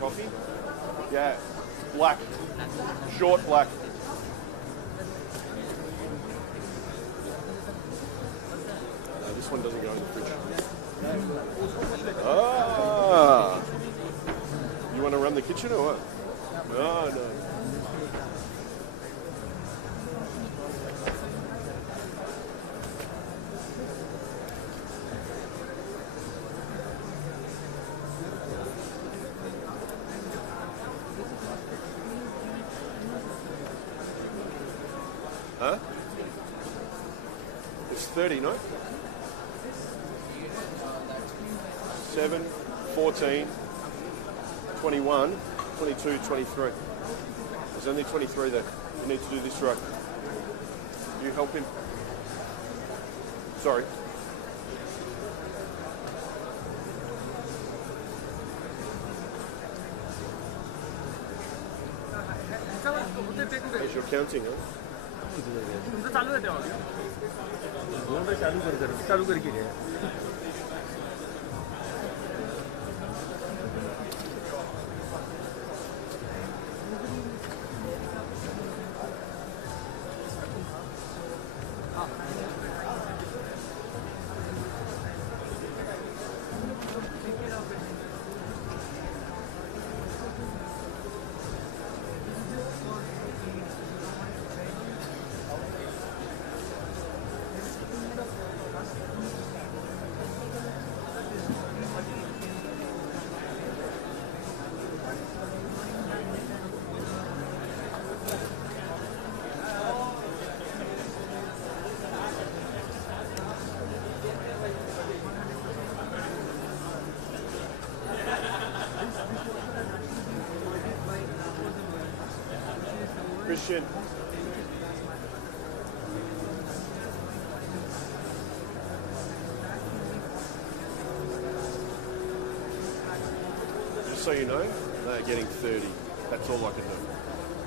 coffee. Yeah, black, short black. No, this one doesn't go in the fridge. Ah, you want to run the kitchen or what? No, no. Huh? It's 30, no? 7, 14, 21, 22, 23. There's only 23 there. You need to do this right. You help him. Sorry. As you're counting, huh? चालू है चालू करके Christian. Just so you know, they're getting 30. That's all I can do.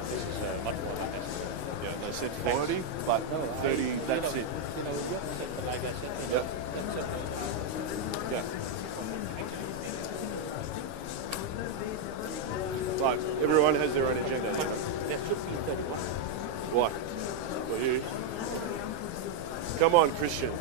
This is much more than that. Yeah, they said 40, but 30, that's it. Like I said, Yeah. that's it. Yeah. Right, everyone has their own agenda. You know? There should be 31. What? For you? Come on, Christian.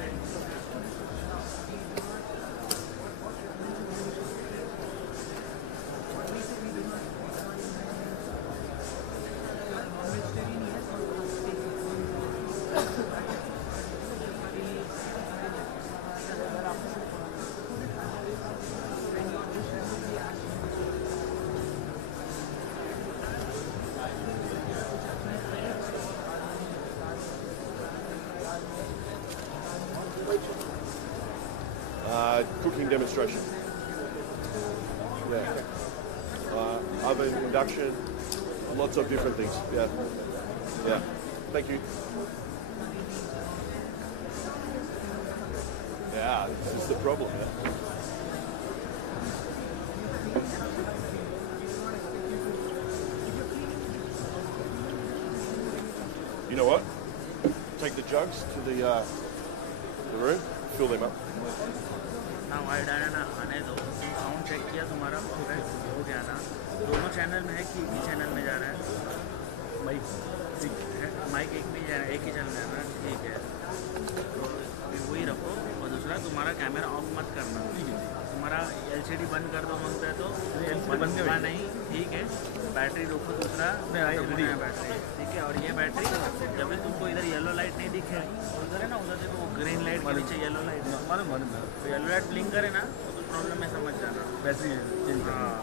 Cooking demonstration. Yeah. Oven, induction, lots of different things. Yeah. Yeah. Thank you. Yeah, this is the problem. Yeah. You know what? Take the jugs to the room, fill them up. ना wide आया ना आने दो sound check किया तुम्हारा पूरा हो गया ना दोनों चैनल में है कि एक ही चैनल में जा रहा है माइक एक भी जा रहा है एक ही चैनल में जा रहा है ठीक है तो वही रखो और दूसरा तुम्हारा कैमरा ऑफ मत करना तुम्हारा एलसीडी बंद कर दो मांगता है तो बंद करना नहीं ठीक है बैटरी रोको दूसरा बैटरी ठीक है और ये बैटरी जब भी तुमको इधर येलो लाइट नहीं दिखे उधर है ना उधर देखो वो ग्रीन लाइट के नीचे येलो लाइट तो येलो लाइट ब्लिंक करे ना तो प्रॉब्लम में समझ जाना बैटरी हाँ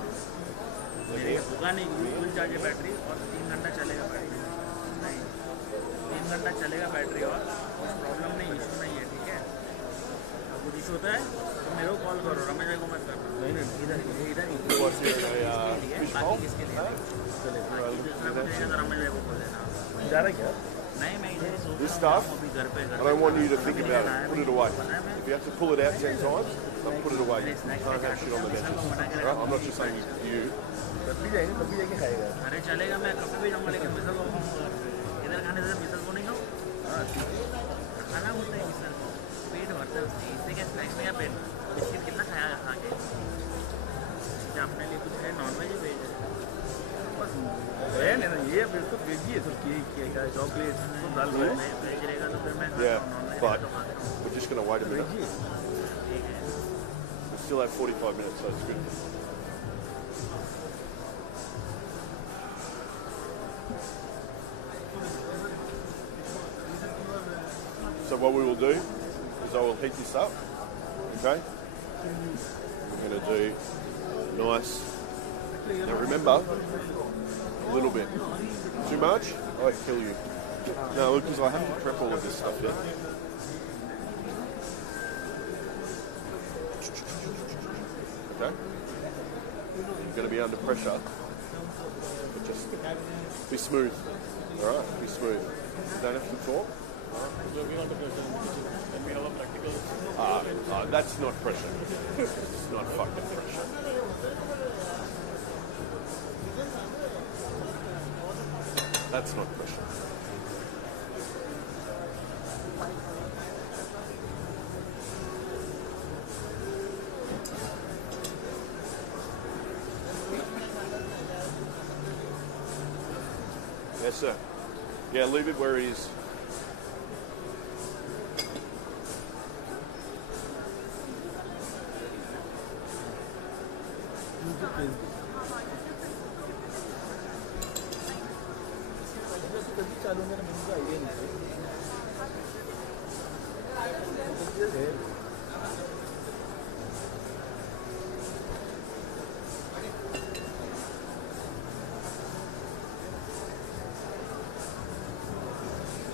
मेरे होगा नहीं फुल चार्ज है बैटरी और 3 घंटा चलेगा बैटरी नहीं 3 घंटा चलेगा बैटरी और कुछ प्रॉब्लम नहीं इशू नहीं है ठीक है कुछ इशू होता है तो मेरे को कॉल करो रमेश को मत करना नहीं इधर बाकी किसके लिए दूसरा कुछ नहीं तो रमेश को बोल देना जा रहा क्या? This stuff, I don't want you to think about it. Put it away. If you have to pull it out 10 times, then put it away. Don't have shit on the benches. Right? I'm not just saying you. अरे चलेगा मैं कभी भी जाऊँगा लेकिन मिसल को खाऊंगा इधर खाने से मिसल को नहीं खाऊँ खाना होता है मिसल को पेट भरता है उससे इससे क्या स्नैक्स में या पेट बिस्किट कितना खाया खा के क्या अपने लिए कुछ है नॉन वेज वेज प्लीज तो डाल दो भेज रहेगा तो फिर मैं Yeah, but तो खाता हूँ we're just going to wait a minute. ठीक है We still have 45 minutes, so it's good. So what we will do is I will heat this up, okay? I'm going to do nice. Now remember, a little bit. Too much, I kill you. No, because I have to prep all of this stuff yet. Okay? You're going to be under pressure, but just be smooth. All right, be smooth. You don't have to talk. So we want to when we have a practical. That's not pressure. It's not fucking pressure. That's not pressure. Yes, sir. Yeah, leave it where it is.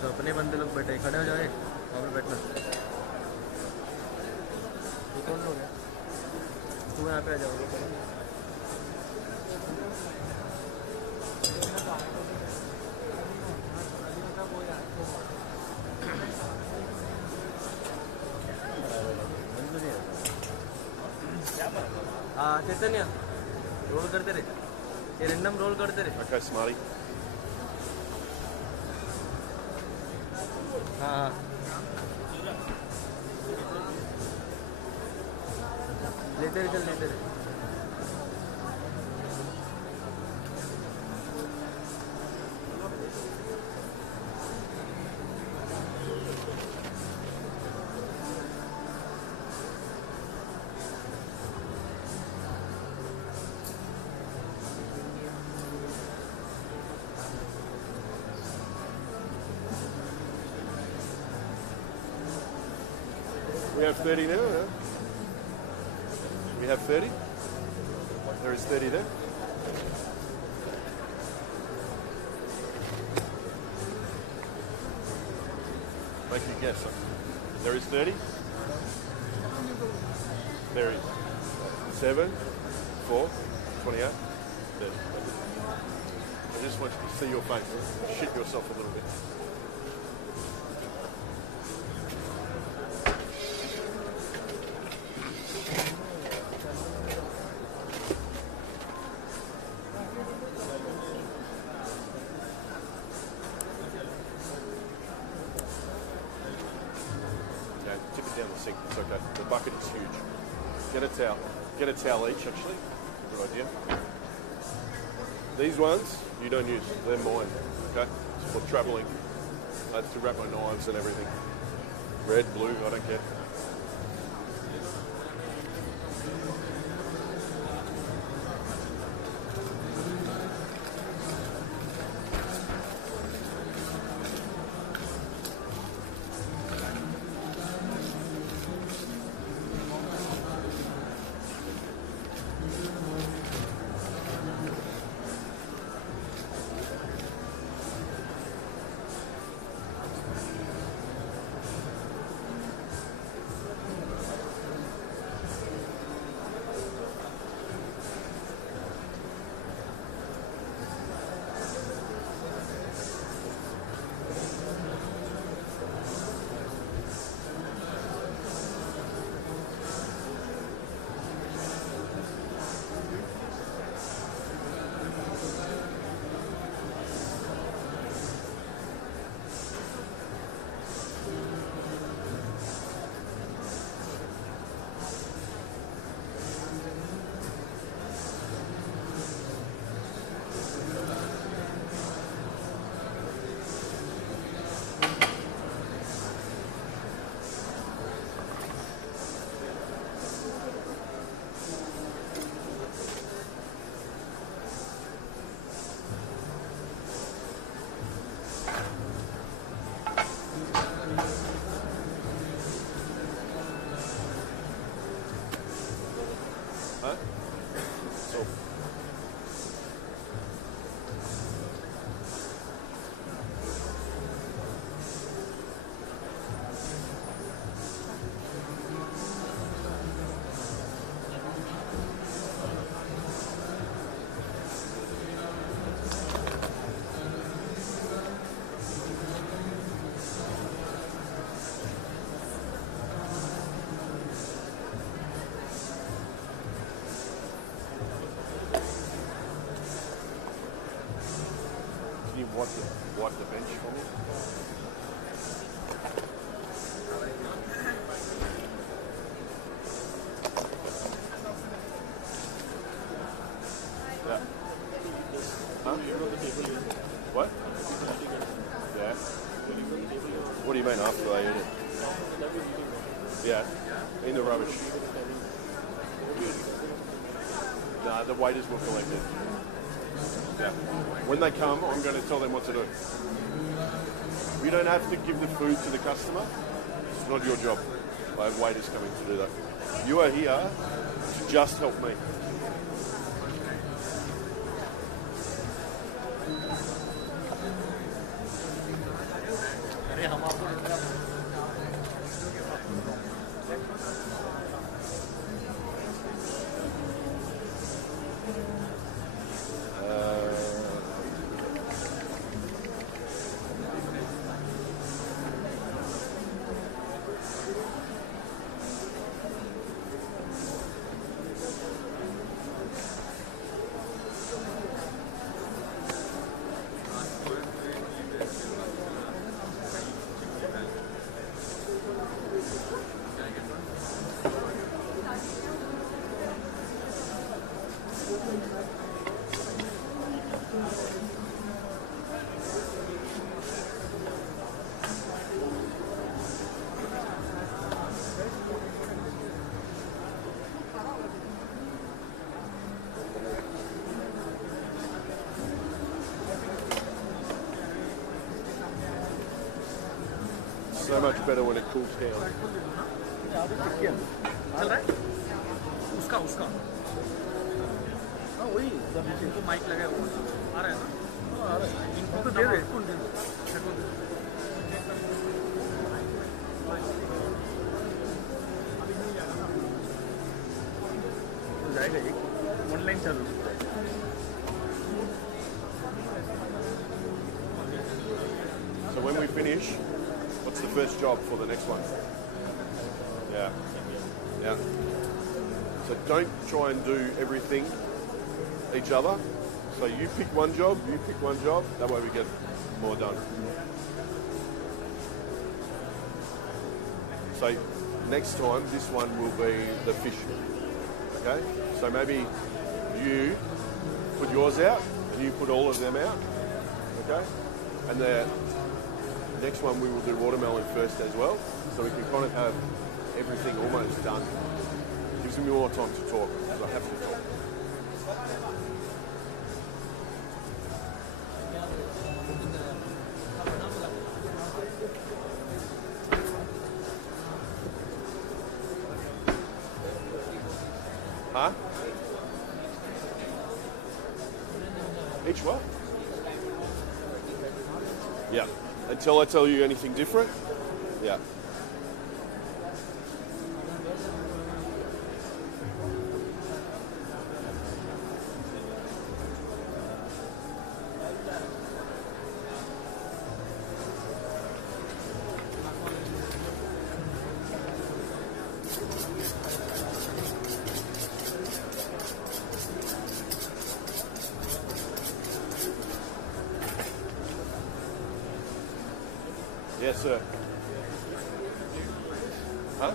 तो अपने बंदे लोग बैठे खड़े हो जाए वहाँ पे बैठना तो कौन लोग है तू यहाँ पे आ जाओगे हाँ चैतन्य रोल करते रहे ये रैंडम रोल करते रहे Okay, Smarty. हाँ लेते रहे चल लेते रहे We have 30 now, yeah? We have 30? There is 30 there? Make a guess. There is 30? There is 7, 4, 28, 30. I just want you to see your face. Shit yourself a little bit. Okay, tip it down the sink. It's okay. The bucket is huge. Get a towel. Get a towel each, actually. Good idea. These ones, you don't use. They're mine, okay? It's for travelling. I have to wrap my knives and everything. Red, blue, I don't care. Huh? So. Can you wipe the bench for me? Yeah. Huh? What? Yeah. What do you mean after they eat it? Yeah. In the rubbish. Nah, the waiters will collect it. Yeah. When they come, I'm going to tell them what to do. You don't have to give the food to the customer. It's not your job. I have waiters coming to do that. You are here to just help me. अरे हम आपको So much better when it cools down. चल रहा है उसका उसका हाँ वही इनको माइक लगा हुआ आ रहा है ना आ रहा है इनको तो दे दे तो जाएगा एक ऑनलाइन चालू So when we finish, what's the first job for the next one? Yeah. Yeah. So don't try and do everything each other. So you pick one job, you pick one job. That way we get more done. So next time, this one will be the fish. Okay? So maybe you put yours out and you put all of them out. Okay? And the next one we will do watermelon first as well. So we can kind of have everything almost done. Gives me more time to talk, because I have to talk. Huh? Each what? Yeah. Until I tell you anything different? Yeah. Yes, sir. Huh?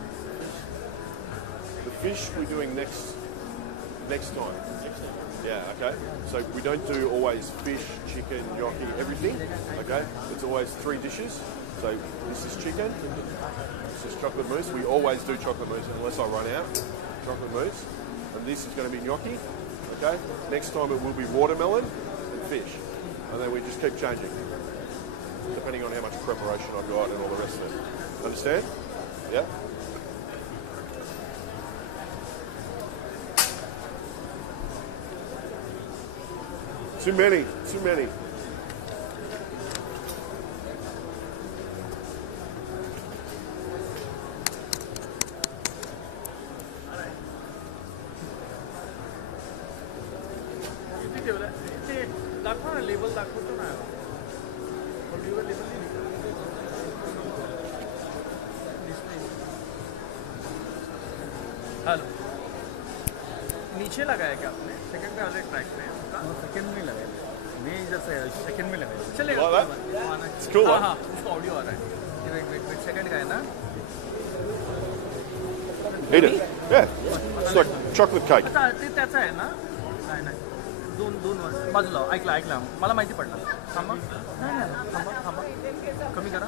The fish we're doing next time. Yeah, okay. So we don't do always fish, chicken, gnocchi, everything. Okay? It's always 3 dishes. So this is chicken. This is chocolate mousse. We always do chocolate mousse unless I run out. Chocolate mousse. And this is going to be gnocchi. Okay? Next time it will be watermelon and fish. And then we just keep changing. depending on how much preparation I've got and all the rest of it. Understand? Yeah? Too many, too many. Hello नीचे लगाया क्या आपने second पे वाले track पे second में लगाया मैं इधर से सेकंड में लगाया चलेगा It's cool, हाँ हाँ उसका ऑडियो आ रहा है ये वेट सेकंड का है ना Eat it. Yeah. It's like chocolate cake. अच्छा ते त्याचा आहे ना नाही नाही दोन बाजूला ऐकला मला माहिती पडलं थांबा नाही थांबा कमी करा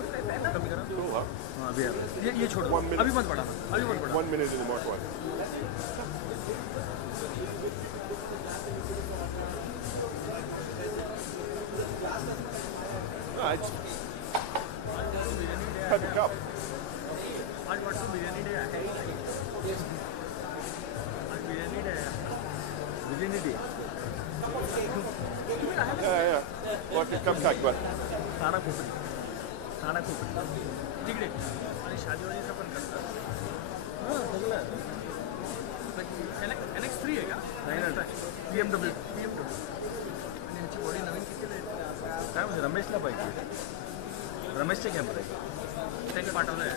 Cool, huh? हाँ अभी ये छोड़ दो अभी मत बढ़ाना 1 minute in the microwave. Right. Have a cup. आज व्हाट्सएप बिरयानी डे है आज बिरयानी डे है biryani day Yeah. Like a cupcake, but खाना खोपड़ी तिकडे आणि शादीवाडीचं पण करतात हां सगळं NX3 आहे का नाही BMW आणि यांची बॉडी नवीन किती काय म्हणजे रमेशला पाहिजे रमेशचे कॅमेरा आहे त्यांनी पाठवलं आहे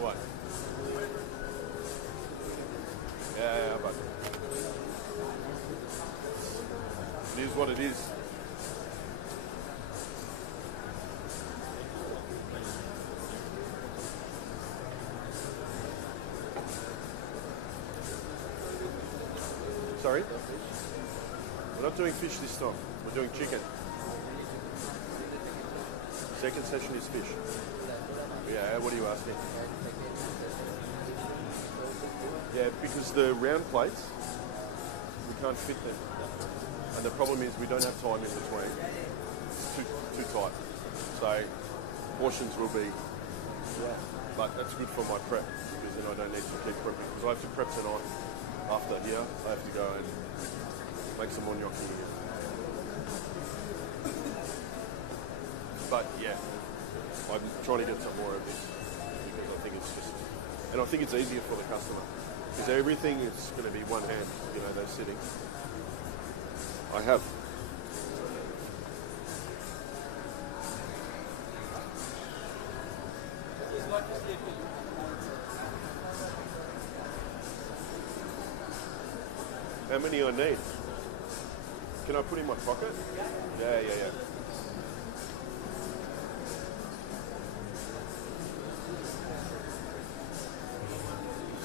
what? Yeah, but it is what it is. Sorry? We're not doing fish this time. We're doing chicken. Second session is fish. Yeah, what are you asking? Yeah, because the round plates, we can't fit them. And the problem is we don't have time in between. It's too tight. So portions will be, but that's good for my prep because then I don't need to keep prepping. Because I have to prep tonight. After here, I have to go and make some more gnocchi again. But yeah, I'm trying to get some more of this because I think it's just, and I think it's easier for the customer because everything is going to be one hand, you know, those settings. I have. How many I need? Can I put in my pocket? Yeah.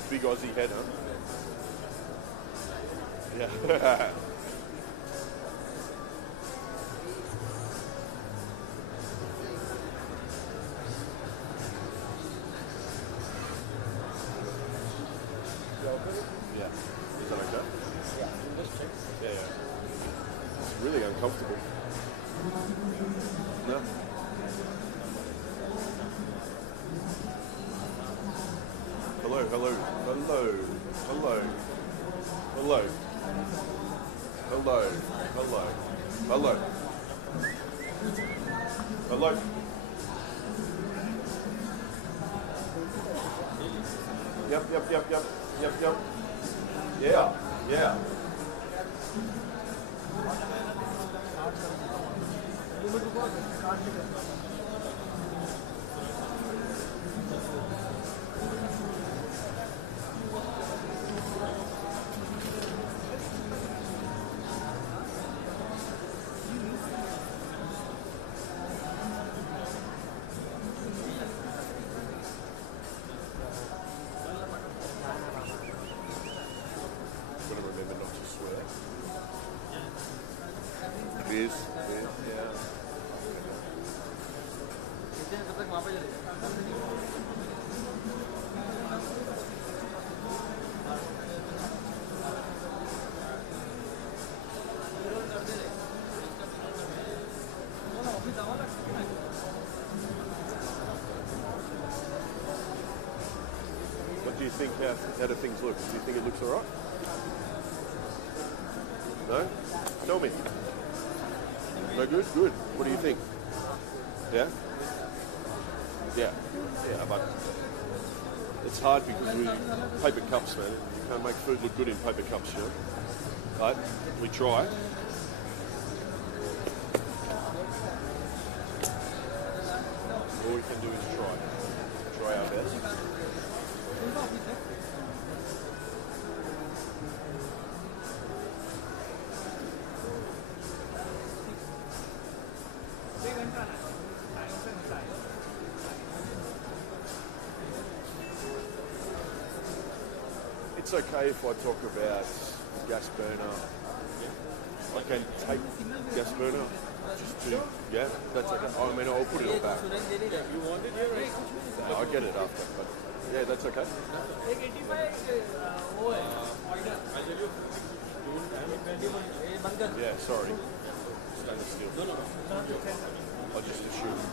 Big Aussie head, huh? Yeah. Yeah. Is that okay? Yeah, just check. Yeah, yeah. It's really uncomfortable. No? Hello, hello, hello, hello, hello, hello, hello, hello, hello. Yep, yep, yep, yep, yep, yep. Yeah, yeah. Gotta remember not to swear. Beers, yeah. What do you think? How do things look? Do you think it looks all right? No? Tell me. No good? Good. What do you think? Yeah? Yeah. Yeah, but it's hard because we paper cups, man. You can't make food look good in paper cups, you know? But we try. All we can do is try. Try our best. It's okay if I talk about gas burner. I can take gas burner just to, yeah, that's okay. I mean, I'll put it all back. You want it here, right? No, I'll get it after, but yeah, that's okay. Yeah, sorry. Stainless steel. No. I just assumed.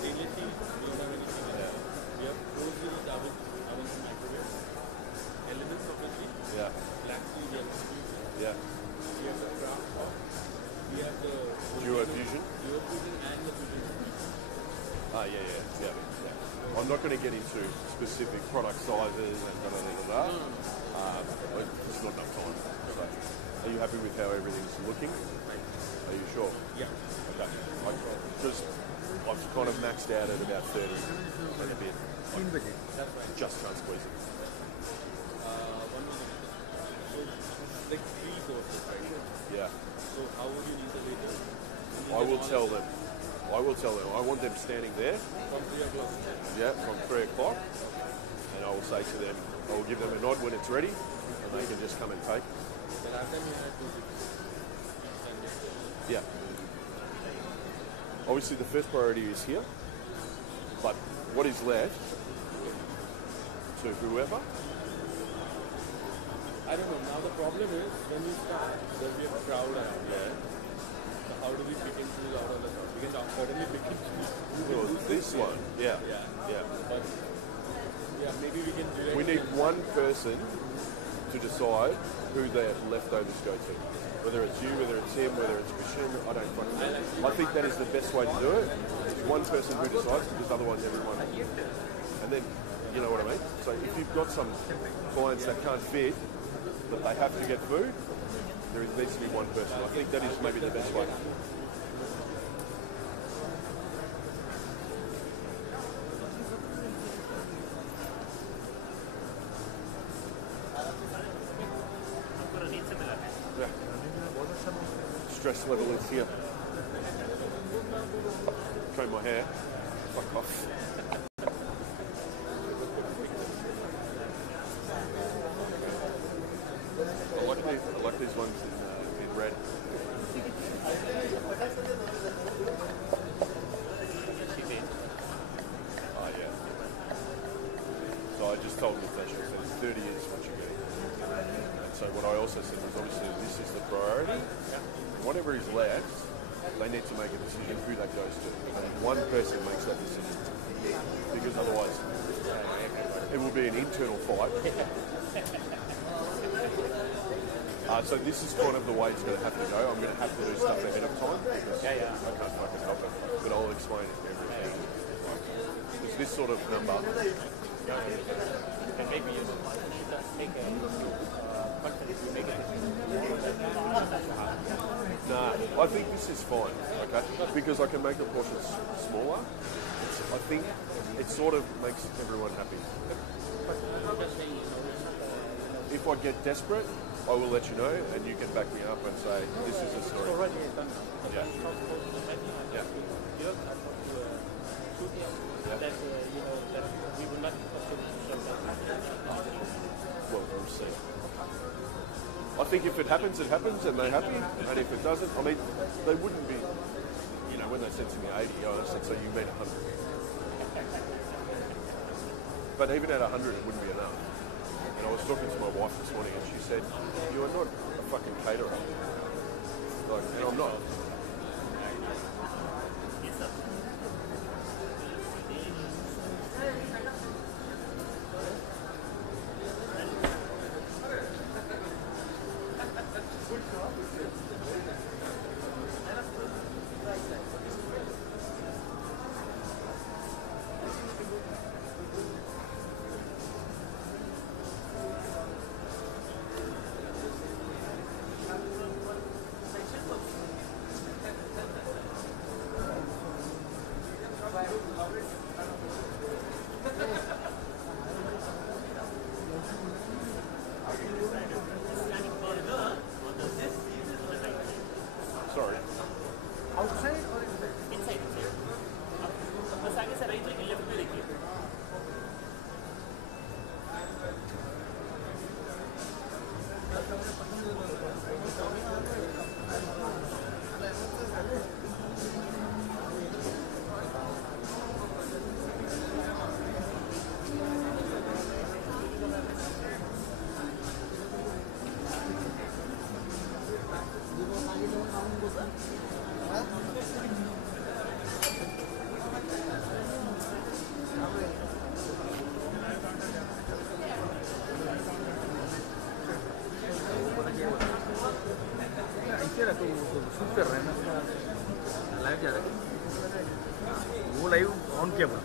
Stainless steel, we don't have anything in there. We have rose wheels, ovens, microwave. Elements, obviously. Yeah, Black steel, yellow steel. yeah. We have the craft top. We have the Duo fusion. duo fusion and the fusion. Ah, yeah. I'm not going to get into specific product sizes and da-da-da-da-da. It's not enough time. So, are you happy with how everything's looking? Are you sure? Yeah. Okay. Because I've kind of maxed out at about 30 and a bit. That's right. Just can't squeeze it. One more thing. So, like 3 courses, right? Yeah. So, how would you need the waiters? I will tell them. I want them standing there. From 3 o'clock. Yeah, from 3 o'clock. And I will say to them, I will give them a nod when it's ready, and they can just come and take. The last time you had 2 people. Yeah. Obviously, the first priority is here, but what is left to whoever? I don't know. Now the problem is when you start, there'll be a crowd around there. So how do we pick and choose out of the crowd? We can certainly pick and choose. Well, this one, yeah. But yeah, maybe we can direct. We need one person to decide who their leftovers go to. Whether it's you, whether it's him, whether it's Christian, I don't fucking know. I think that is the best way to do it. It's one person who decides, because otherwise everyone. And then, you know what I mean? So if you've got some clients that can't fit, that they have to get food, there needs to be one person. I think that is maybe the best way. Yeah. Stress level is here. Comb my hair. Fuck off. I like red. Oh yeah. So I just told Natasha, I said 30 is what you're getting. And so what I also said was obviously this is the priority. Whatever is left, they need to make a decision who that goes to. And one person makes that decision. Because otherwise it will be an internal fight. So this is kind of the way it's going to have to go. I'm going to have to do stuff ahead of time. I can't fucking help it. But I'll explain it everything. It's this sort of number. And maybe you need to make a make it. Nah, I think this is fine, okay? Because I can make the portions smaller. I think it sort of makes everyone happy. If I get desperate, I will let you know, and you can back me up and say, this is a story. Yeah. Yeah. That we will not Well, we'll see. I think if it happens, and they're happy. And if it doesn't, I mean, they wouldn't be, when they said to me 80, I said, so you mean 100. But even at 100, it wouldn't be enough. And I was talking to my wife this morning, and she said, you are not a fucking caterer. And I'm not. Sorry. outside or inside? बस आगे से right left में देखिए. Shoot कर रहे हैं ना, live जा रहा है, वो लाइव ऑन किया पड़ा.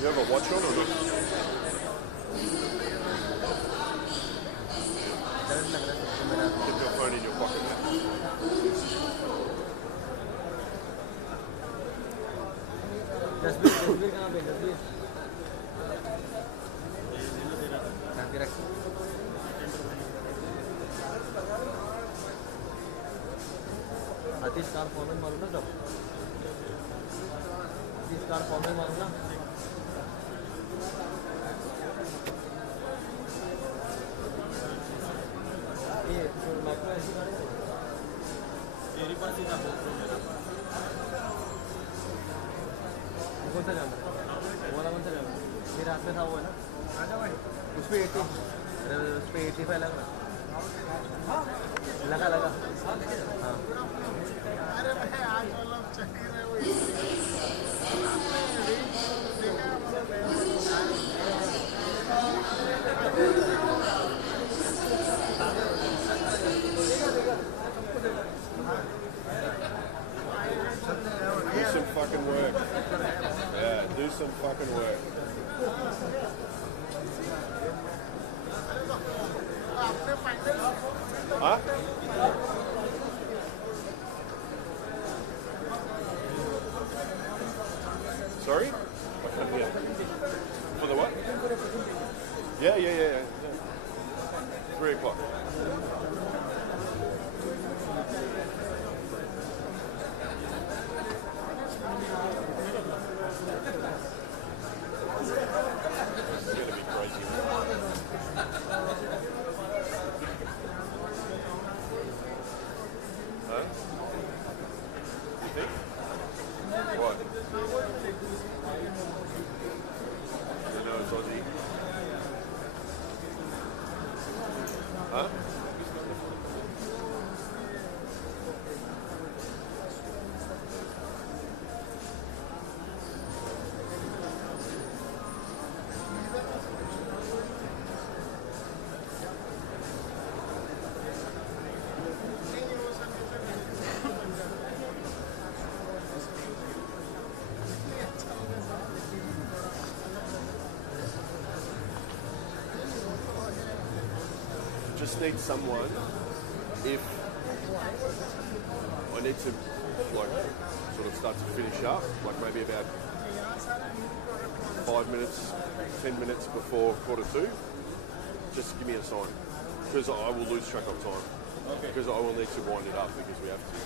You have a watch on or not? Jasvir कहाँ पे जसवीर शांति रख अतीश कार फॉर्मेट मालूम ना तब अतीश कार फॉर्मेट मालूम ना ये मैक्रो ऐसी गाड़ी है तेरी पास ही ना कौन सा जाना है वो वाला कौन सा जाना है मेरे हाथ में था वो है ना आजा भाई उस पर 80 उस पर 85 लगा लगा हाँ अरे भाई आज मतलब चक्की में वो Do some fucking work. Yeah, do some fucking work. Huh? Sorry? I can't hear. For the what? Yeah. 3 o'clock. It's gonna be crazy. Huh? You think? What? I know it's Aussie. Huh? Just need someone if I need to like sort of start to finish up, like maybe about 5 minutes, 10 minutes before 1:45, just give me a sign because I will lose track of time. Okay. Because I will need to wind it up because we have to.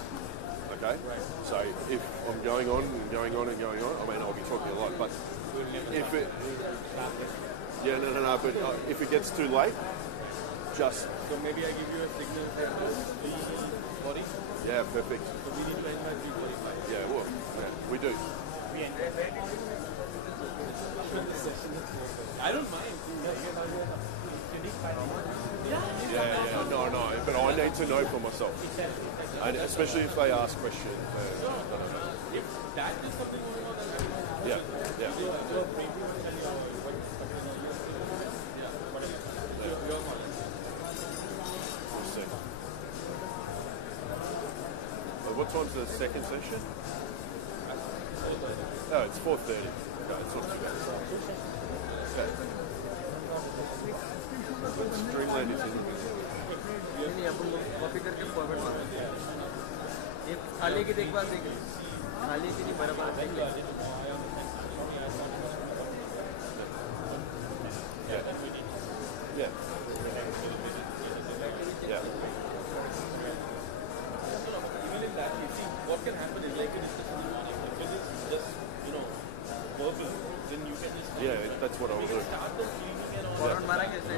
Okay? So if I'm going on and going on and going on, I mean I'll be talking a lot, but if it no, but if it gets too late, just So maybe I give you a signal for 3:40. yeah, perfect. So we need to end by 3:45. Yeah, well, yeah, we do. I don't mind. Yeah, no, but I need to know for myself, and especially if they ask questions. If that is something going on, then Yeah. We'll see. What time's the second session? Oh, it's 4:30. Okay, it's not too bad. Okay. But Dreamland is in. नहीं अपन लोग copy करके format मारते हैं ये खाली की देखभाल देख खाली की नहीं बराबर देख ले Yeah. even in that case, see, what can happen is like in discussion in the morning, because it's just, verbal, then you can just That's what I will do. start the cleaning and all format मारेंगे so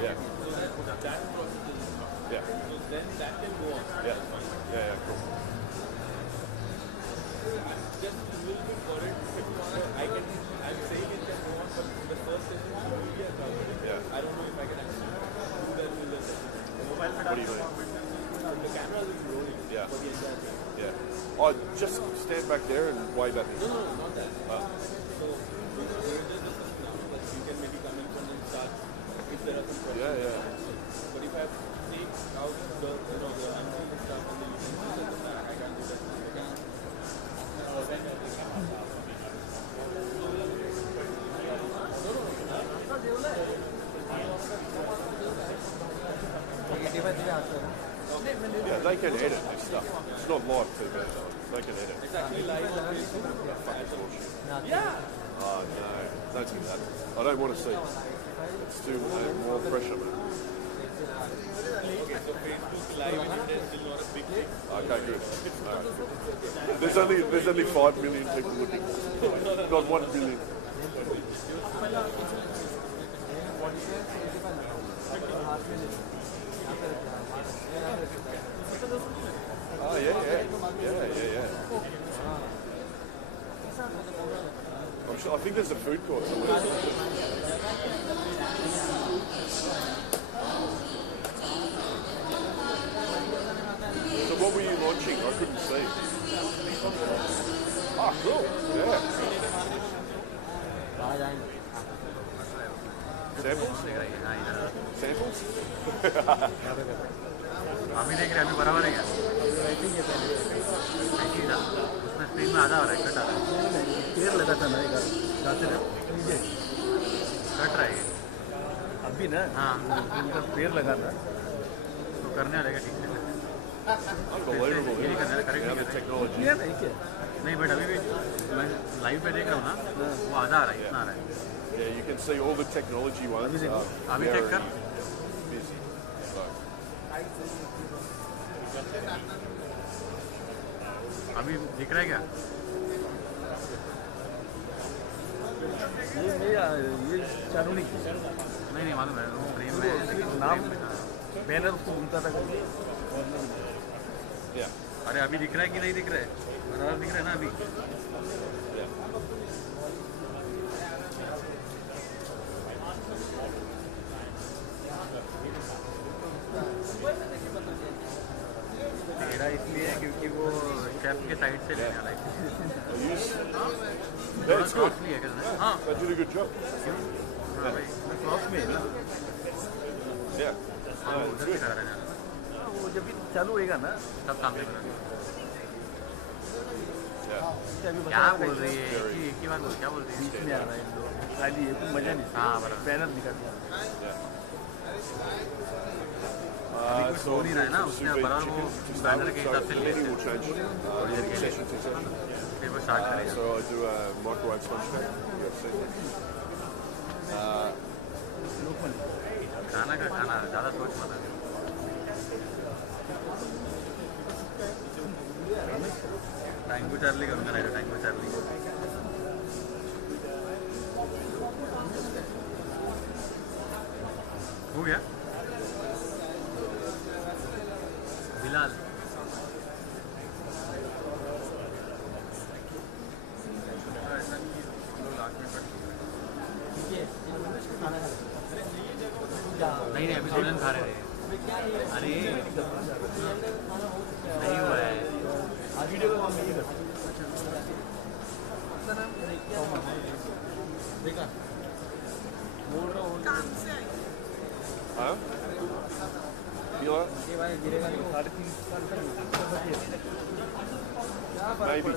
that process is Yeah. so then that can go on. Yeah. Yeah, cool. I'm just a little bit worried if I'm saying it can go on, but the first session will be a crowd. Yeah. I don't know if I can actually do that with the session. What do you mean? The camera will be rolling Yeah. for the entire thing. Yeah. Oh, just stand back there and wave at me. No, not that. So we're just discussing now that you can maybe come in from the start if there are some questions. Yeah. But if I have to take out the unsealed stuff and the utensils, then I can't do that. Yeah, they can edit this stuff. It's not live TV though. They can edit. It's actually live on Facebook. Fucking bullshit. Yeah. Oh no, don't do that. I don't want to see. It's too more pressure, man. Okay, so Facebook Live in India is still not a big thing. Okay, good. All right. There's only 5 million people looking. Not 1 billion. Oh yeah. I'm sure. I think there's a food court somewhere. So what were you launching? I couldn't see. Ah, cool. Yeah. Samples? Samples? अभी देख रहे हैं, अभी बराबर है क्या? ऐसे ही था, उसमें स्क्रीन में आधा हो रहा है, कट आ रहा है। पेड़ लगा था ना एक जाते थे कट रहा है ये। अभी ना हाँ, उनका पेड़ लगा था तो करने वाले का ठीक है। Unbelievable. ये नहीं करना है, करेक्ट Yeah, नहीं the करना है। technology. किया नहीं क्या नहीं, बट अभी भी मैं लाइव पे देख रहा हूँ ना, वो आधा आ रहा है, इतना आ रहा है। Yeah, you can see all the technology ones. अभी चेक कर। Busy. So, अभी दिख रहा है क्या? ये चालू नहीं किया नहीं मालूम है, वो फ्रेम में नाम बैनर उसको घूमता था करके yeah. अरे अभी दिख रहा है कि नहीं दिख रहा है? बराबर दिख रहा है ना अभी? Yeah. मेरा इसलिए है क्योंकि वो कैप के साइड से लेने वाला है। Yeah, it's good. कॉस्टली है क्या? हाँ, They did a good job. हाँ भाई, क्रॉस में है ना Yeah. हाँ, No, it's उधर से good. करा रहा है, वो जब भी चालू होएगा ना सब काम देख रहा है। Yeah. क्या बोल रही है? एक ही बार बोल, क्या बोल रही है? बीच में आ रहा है इन लोग खाली है कोई मजा नहीं हाँ, बराबर। बैनर निकाल दिया कुछ हो नहीं रहा है ना, उसने बराबर वो बैनर के हिसाब से ले Lenny will change session to session. फिर वो स्टार्ट करेगा। So I do a microwave sponge cake. UFC. खाना का खाना, ज़्यादा सोच मत। टैंगो चार्ली करूँगा ना, टैंगो चार्ली। हो गया? बिलाल। नहीं अभी सोलन खा रहे थे। अरे नहीं हुआ है। Huh? You like Maybe.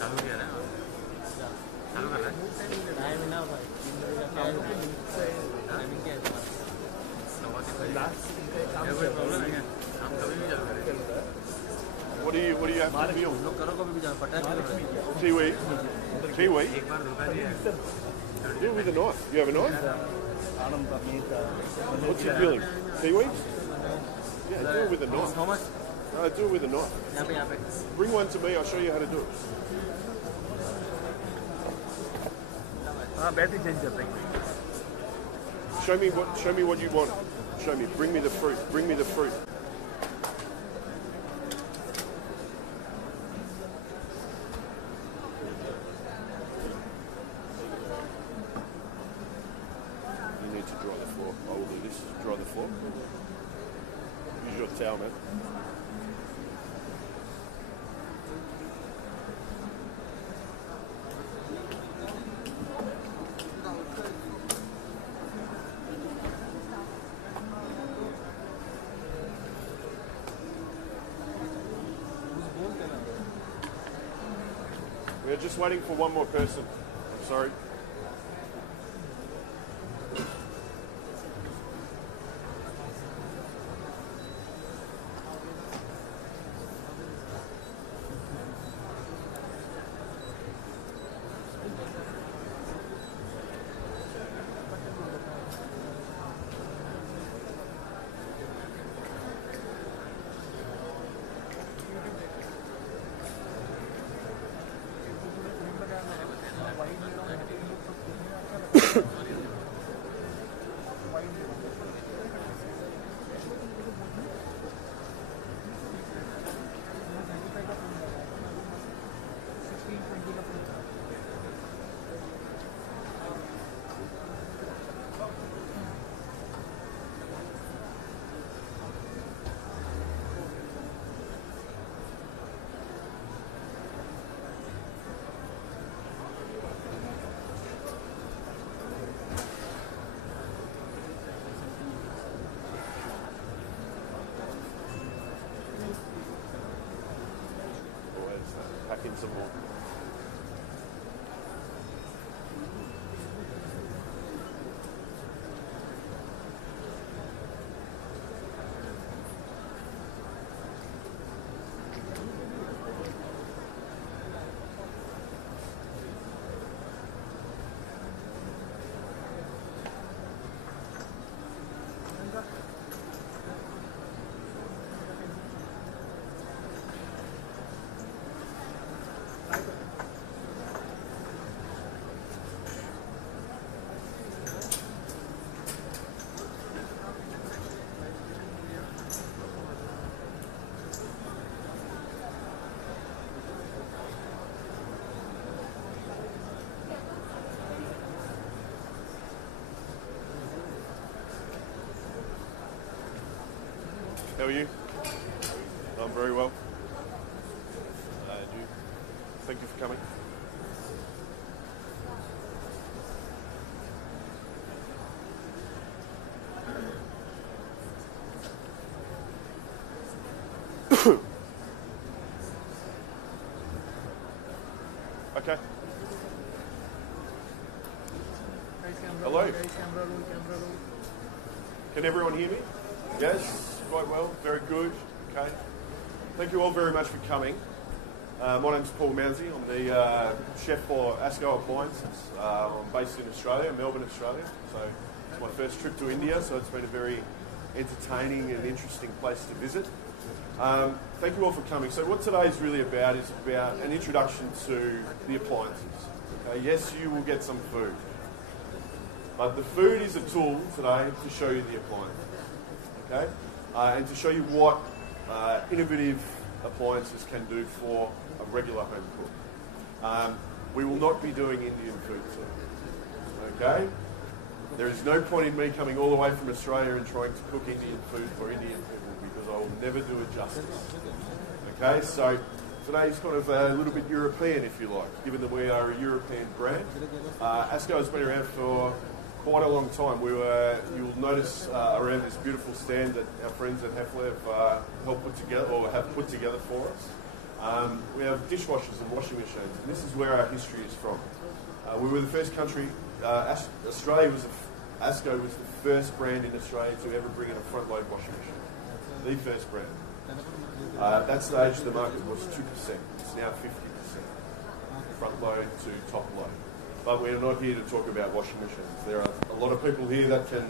चालू किया ना? चालू कर रहा है? कोई प्रॉब्लम है क्या? हम कभी भी चालू करें। What do you have for meal? लोग करो कभी भी जाओ पटाखे Kiwi. Kiwi. एक बार धोखा दिया है। Do it with a knife. You have a knife? आनंद का meet What's your feeling? Kiwi? Yeah, do it with a knife. Thomas No, do it with a knife. यहाँ पे Bring one to me. I'll show you how to do it. हाँ battery change कर देंगे Show me what you want. Show me. Bring me the fruit. Bring me the fruit. You need to dry the floor. I will do this. Dry the floor. Use your towel, man. We're just waiting for one more person. I'm sorry. Pack in some more. How are you? I'm very well. Thank you for coming. Okay. Hello. Can everyone hear me? Yes, quite well. Very good. Okay. Thank you all very much for coming. My name's Paul Mounsey. I'm the chef for Asko Appliances. I'm based in Australia, Melbourne, Australia. So it's my first trip to India, so it's been a very entertaining and interesting place to visit. Thank you all for coming. So what today is really about is about an introduction to the appliances. Okay? Yes, you will get some food. But the food is a tool today to show you the appliances. Okay? And to show you what innovative appliances can do for a regular home cook. We will not be doing Indian food today. Okay? There is no point in me coming all the way from Australia and trying to cook Indian food for Indian people because I will never do it justice. Okay? So today is kind of a little bit European, if you like, given that we are a European brand. Asko has been around for quite a long time. You'll notice around this beautiful stand that our friends at Hafele have helped put together, or have put together for us. We have dishwashers and washing machines, and this is where our history is from. We were the first country. Asko was the first brand in Australia to ever bring in a front load washing machine. The first brand. At that stage, the market was 2%. It's now 50%. Front load to top load. But we're not here to talk about washing machines. There are a lot of people here that can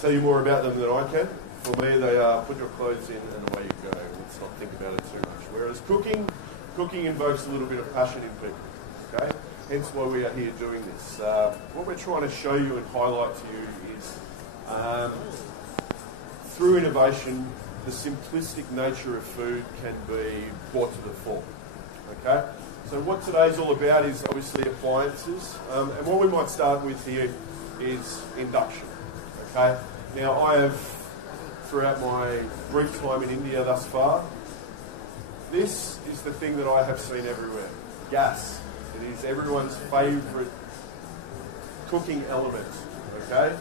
tell you more about them than I can. For me, they put your clothes in and away you go. Let's not think about it too much. Whereas cooking invokes a little bit of passion in people. Okay? Hence why we are here doing this. What we're trying to show you and highlight to you is through innovation, the simplistic nature of food can be brought to the fore. Okay? So what today's all about is obviously appliances, and what we might start with here is induction. Okay. Now I have, throughout my brief time in India thus far, this is the thing that I have seen everywhere: gas. It is everyone's favourite cooking element. Okay.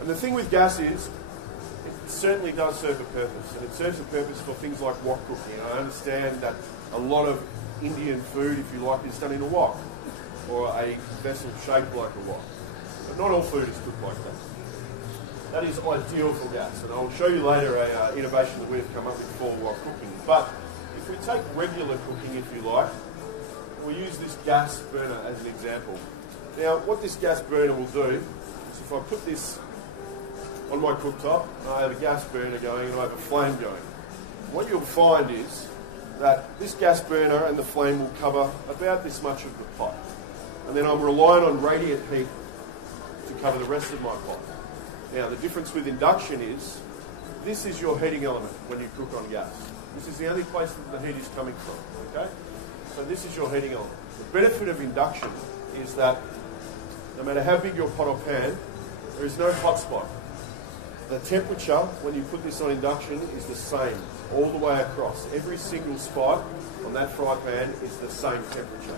And the thing with gas is, it certainly does serve a purpose, and it serves a purpose for things like wok cooking. And I understand that a lot of Indian food, if you like, is done in a wok or a vessel shaped like a wok. But not all food is cooked like that. That is ideal for gas, and I'll show you later an innovation that we've come up with for wok cooking. But if we take regular cooking, if you like, we use this gas burner as an example. Now, what this gas burner will do is if I put this on my cooktop, I have a gas burner going and I have a flame going. What you'll find is that this gas burner and the flame will cover about this much of the pot. And then I'm relying on radiant heat to cover the rest of my pot. Now, the difference with induction is, this is your heating element when you cook on gas. This is the only place that the heat is coming from, okay? So this is your heating element. The benefit of induction is that no matter how big your pot or pan, there is no hot spot. The temperature, when you put this on induction, is the same all the way across. Every single spot on that fry pan is the same temperature.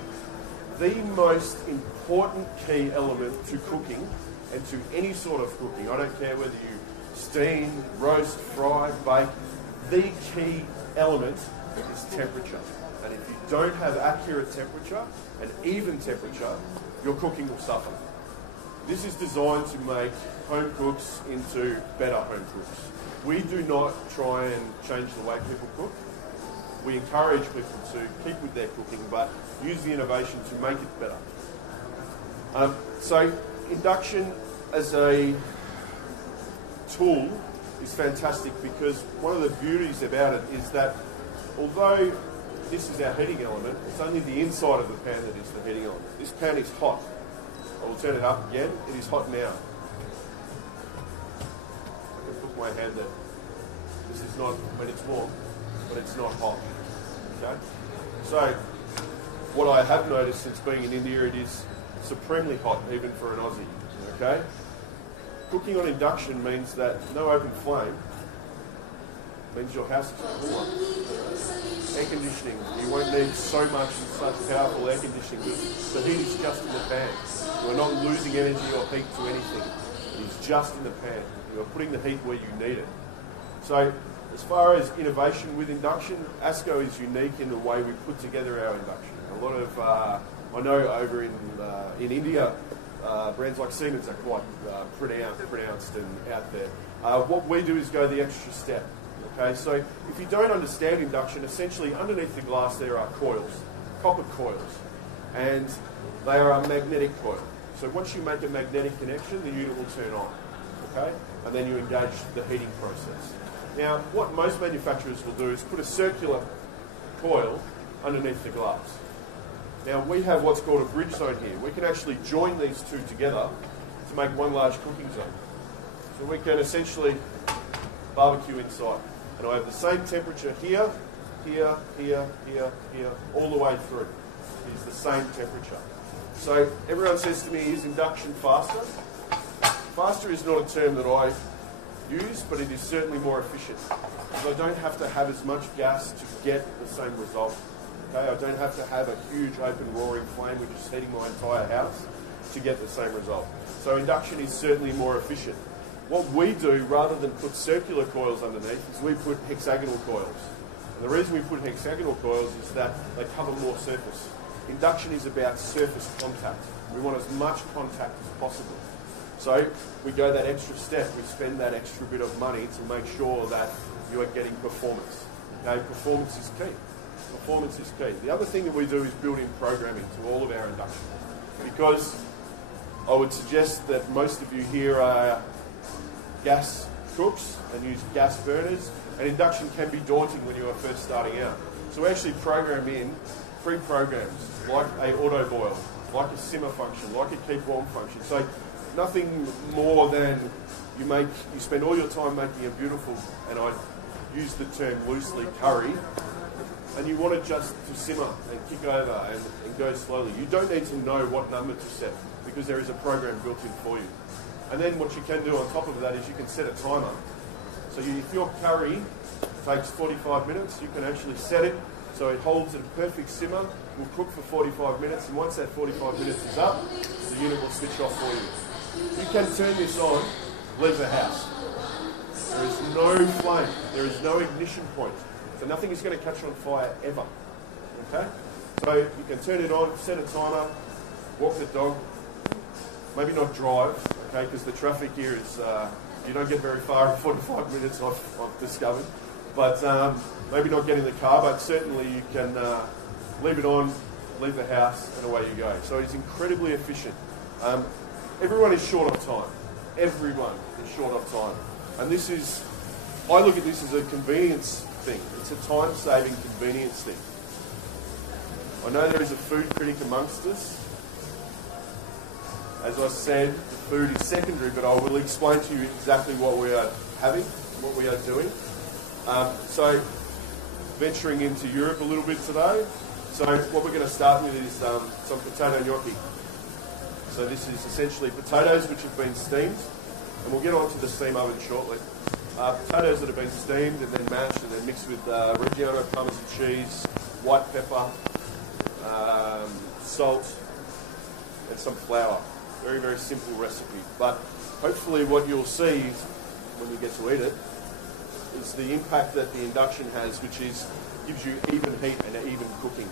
The most important key element to cooking, and to any sort of cooking, I don't care whether you steam, roast, fry, bake, the key element is temperature. And if you don't have accurate temperature and even temperature, your cooking will suffer. This is designed to make home cooks into better home cooks. We do not try and change the way people cook. We encourage people to keep with their cooking, but use the innovation to make it better. So induction as a tool is fantastic, because one of the beauties about it is that although this is our heating element, it's only the inside of the pan that is the heating element. This pan is hot. I will turn it up again. It is hot now. I can put my hand there. This is not when it's warm, but it's not hot. Okay? So, what I have noticed since being in India, it is supremely hot, even for an Aussie. Okay? Cooking on induction means that no open flame means your house is cooler. Air conditioning, you won't need so much and such powerful air conditioning. The heat is just in the pan. You are not losing energy or heat to anything. It is just in the pan. You are putting the heat where you need it. So, as far as innovation with induction, Asko is unique in the way we put together our induction. A lot of, I know over in India, brands like Siemens are quite pronounced and out there. What we do is go the extra step. Okay, so if you don't understand induction, essentially underneath the glass there are coils, copper coils, and they are a magnetic coil. So once you make a magnetic connection, the unit will turn on, okay, and then you engage the heating process. Now, what most manufacturers will do is put a circular coil underneath the glass. Now, we have what's called a bridge zone here. We can actually join these two together to make one large cooking zone. So we can essentially barbecue inside. And I have the same temperature here, here, here, here, here, all the way through. It is the same temperature. So everyone says to me, is induction faster? Faster is not a term that I use, but it is certainly more efficient. Because I don't have to have as much gas to get the same result. Okay? I don't have to have a huge open roaring flame which is heating my entire house to get the same result. So induction is certainly more efficient. What we do, rather than put circular coils underneath, is we put hexagonal coils. And the reason we put hexagonal coils is that they cover more surface. Induction is about surface contact. We want as much contact as possible. So we go that extra step. We spend that extra bit of money to make sure that you are getting performance. Okay, performance is key. Performance is key. The other thing that we do is build in programming to all of our induction. Because I would suggest that most of you here are gas cooks and use gas burners, and induction can be daunting when you are first starting out. So we actually program in pre-programs like a auto boil, like a simmer function, like a keep warm function. So nothing more than you spend all your time making a beautiful, and I use the term loosely, curry, and you want it just to simmer and kick over and go slowly. You don't need to know what number to set, because there is a program built in for you. And then what you can do on top of that is you can set a timer. So if your curry takes 45 minutes, you can actually set it so it holds at a perfect simmer, will cook for 45 minutes, and once that 45 minutes is up, the unit will switch off for you. You can turn this on, leave the house. There is no flame, there is no ignition point. So nothing is going to catch on fire ever. Okay? So you can turn it on, set a timer, walk the dog, maybe not drive, okay, because the traffic here is, you don't get very far in 45 minutes, I've discovered. But maybe not get in the car, but certainly you can leave it on, leave the house, and away you go. So it's incredibly efficient. Everyone is short of time. Everyone is short of time. And this is, I look at this as a convenience thing. It's a time-saving convenience thing. I know there is a food critic amongst us. As I said, the food is secondary, but I will explain to you exactly what we are having, what we are doing. So, venturing into Europe a little bit today. So what we're going to start with is some potato gnocchi. So this is essentially potatoes which have been steamed, and we'll get on to the steam oven shortly. Potatoes that have been steamed and then mashed and then mixed with Reggiano Parmesan cheese, white pepper, salt, and some flour. Very, very simple recipe. But hopefully what you'll see when we get to eat it is the impact that the induction has, which is gives you even heat and even cooking.